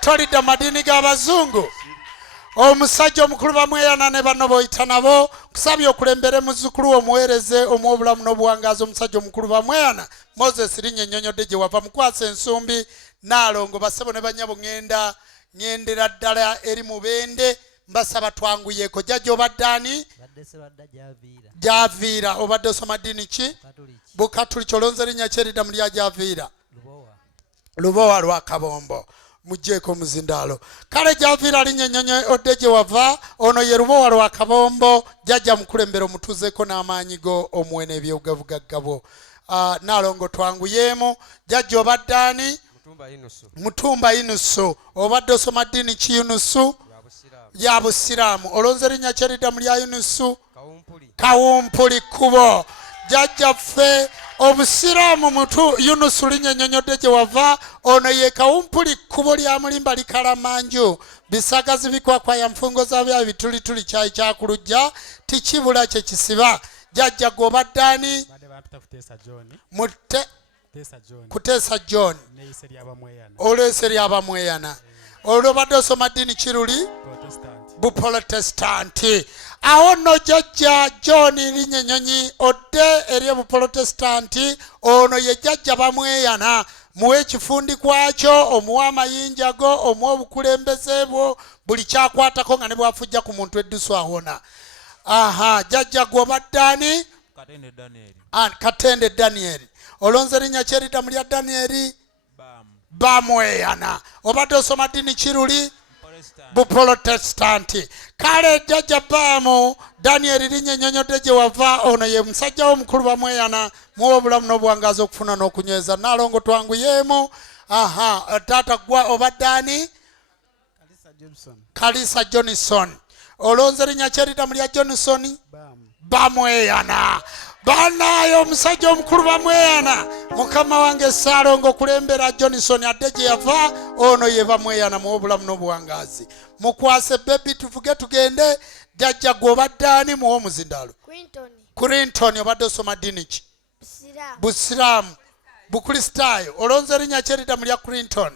Tolidda madiini g'abazungu? Omusajja omukulu Bamweyana ne bano boyita nabo. Kusabye okulembere muzzukulu omuweereze omuwa obulamu n'obuwangaazi omusajja omukulu Bamweyana. Moses linnya ennyonnyodde gye wava. Mukwasa ensumbi Naalongo bassebo ne bannyabo ŋŋendera ddala eri Mubende. Mbasaba twanguyeko. Jjajja obadde ani? Javiira. Obadde osoma ddiini ki? Bukatuliki. Olonze linnya ki eriddamu lya Javiira? Lubowa Lwakabombo. mujjeeko muzindaalo kale gy'aviira linnyonnyonyo odde gye wava ono ye Lubowa lwa Kabombo jjajja mukulembera omutuuzeeko n'amaanyi go omuwe n'ebyobugagga Naalongo twanguyeemu jjajja obadde ani Mutumba Yunusu obadde osoma ddiini ki Yunusu ya Busiraamu olonze linnya ki eriddamu lya Yunusu Kawumpuli Kkubo jjajjaffe Obusiraamu mutu Yunusu linnyonnyonnyodde gye wava ono ye Kawumpuli Kkubo lya Mulimba Likalamanju bisagazi bikwakwa nfungo za bya bitulituli kyayi kyakulujja tikibula kye kisiba jjajja gw'obadde ani Kuteesa John olwese ly'abamweyana olwobadde osoma ddiini kiruli Buprotestanti awo nno jjajja John Linnyonyonyi odde eri Buprotestanti ono ye jjajja bamweyana muwe ekifundi kwakyo omuwa amayinja go omuwa obukulembeze bwo buli kyakwatako nga ne bwafujja ku muntu eddusu awona jjajja gw'obadde ani Katende Daniel olonze linnya ki eriddamu lya Daniel bamweyana obadde osoma ddiini kiruli Buprotestanti kale jjajja baamu Daniel linnyonnyodde gye wava ono ye musajja w'omukulu bamweyana muwa obulamu n'obuwangazi okufuna n'okunyweza Naalongo twanguyeemu taata gwa obadde ani Kalisa Johnson olonze linnya ki eriddamu lya Johnson bamweyana banayo omusajja omukulu bamweyana mukama wange Saalongo kulembera Johnson adde gye yava ono ye bamweyana mu obulamu n'obuwangazi mukwase bebi tuvuge tugende jjajja gw'obadde ani mu omuzindaalo Clinton obadde osoma ddiini ki Busiraamu Bukristaayo olonze linnya ki eriddamu lya Clinton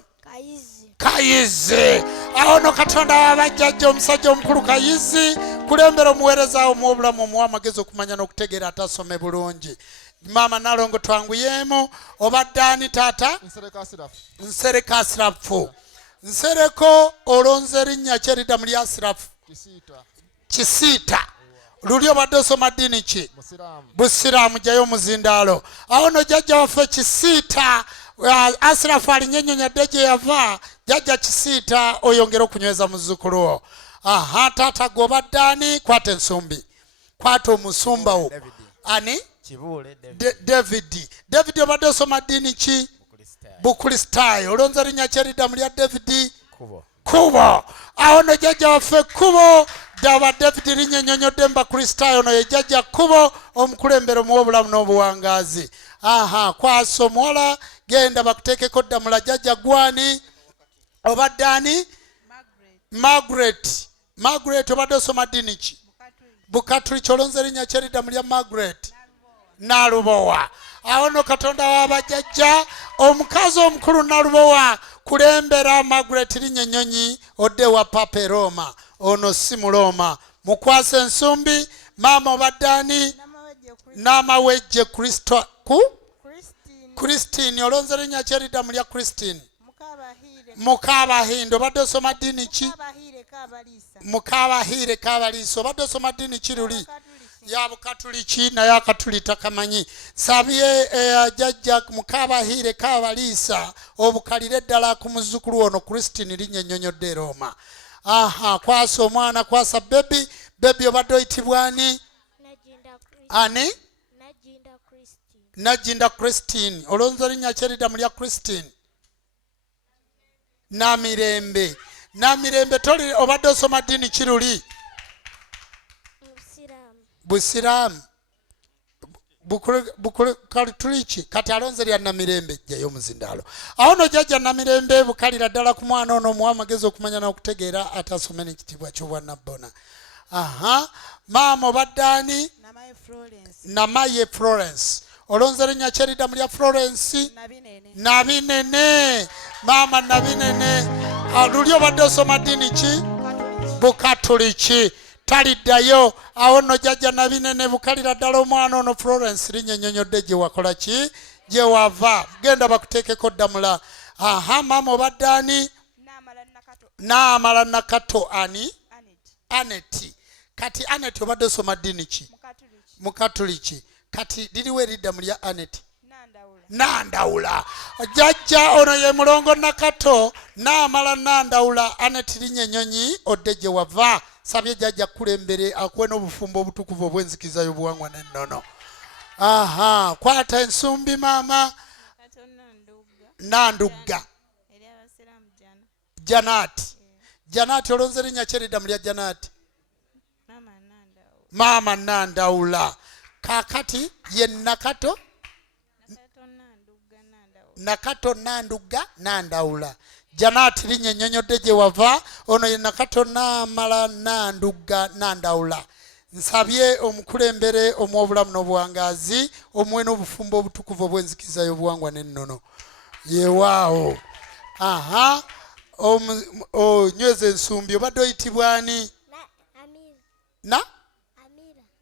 Kayizi awono Katonda w'abajjajja omusajja omukulu Kayizi kulembera omuweereza omuwa obulamu omuwa amagezi okumanya n'okutegeera atasome bulungi maama Naalongo twanguyeemu obadde ani taata Nsereko Asirafu Nsereko olonze linnya ki eriddamu lya Asirafu Kisiita luli obadde osoma ddiini ki Busiraamu jjayo muzindaalo awono jjajja waffe Kisiita Asirafu alinnyonnyodde gye yava jjajja Kisiita oyongere okunyweza muzzukulu wo taata gw'obadde ani kwata ensumbi kwata omusumba wo ani David obadde osoma ddiini ki Bukristaayo olonze linnya ki eriddamu lya David Kubo awono jjajja waffe Kubo daba David linnyonnyodde mu Bakristaayo ono ye jjajja Kubo omukulembera omuwa obulamu n'obuwangazi kwasa omuwala genda bakuteekeko ddamula jjajja gwani obadde ani Margaret obadde osoma ddiini ki Bukatuliki olonze linnya ki eriddamu lya Margaret Nalubowa awono Katonda w'abajjajja omukazi omukulu Nalubowa kulembera Margaret Linnyonyonyi odde wa Papa Roma ono si Muloma mukwase ensumbi maama obadde ani n'amawejje Christine olonze linnya ki eriddamu lya Christine Mukabahindo obadde osoma ddiini ki Mukabahiire Kabaliisa obadde osoma ddiini ki luli ya Bukatuliki naye akatuli takamanyi sabye jjajja Mukabahiire Kabaliisa obukalire ddala ku muzzukulu ono Christine Linnyonyodde e Roma kwasa omwana kwasa bebi obadde oyitibwa ani Najinda Christine olonze linnya ki eriddamu lya Christine Namirembe toli obadde osoma ddiini ki luli Busiraamu Bukatuliki kati alonze lya Namirembe jjayo muzindaalo awono jjajja Namirembe bukalira ddala ku mwana ono omuwa amagezi okumanya n'okutegeera atasome n'ekitiibwa ky'obwannabbona maama obadde ani Namaye Florence olonze linnya ki eriddamu lya Florence Nabinene maama Nabinene luli obadde osoma ddiini ki Bukatuliki taliddayo awono jjajja Nabinene bukalira ddala omwana ono Florence Linnyonyodde gye wakola ki gye wava genda bakuteekeko ddamula maama obadde ani Naamala Nakato ani Anet kati Anet obadde osoma ddiini ki Mukatuliki kati liriwo eriddamu lya Anet Nandawula. Jajja ono ye mulongo Nakato n'amala Nandawula Anetirinye Nyonyi odde gye wava. Sabye jajja kulembere akuwe n'obufumbo obutukuvu obw'enzikiriza y'obuwangwa n'ennono. Aha, kwata ensumbi maama. Nandugga. Janati. Janati olonze linnya kyerida mulya Janati. Mama Nandawula. Kakati ye Nakato. Nakato Nandugga Nandawula. Janati linnya nnyonnyodde gye wava. Ono ye Nakato n'amala Nandugga Nandawula. Nsabye omukulembere omw'obulamu n'obuwangaazi omuwe n'obufumbo obutukuvu obw'enzikiriza y'obuwangwa n'ennono. Yewaawo. Aha. Nyweza ensumbi obadde oyitibwa ani?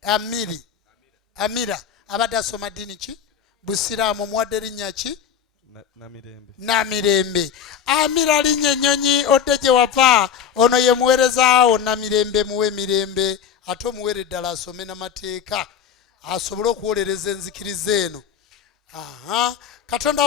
Amiri. Amira. Abadde asoma ddiini ki? Busiraamu muwadde linnya ki? Namirembe. Amira linnya ennyonyi odde gye wava. Ono ye muweerezaawo Namirembe muwe emirembe ate omuweere ddala asome n'amateeka asobole okuwolereza enzikiriza eno. Katonda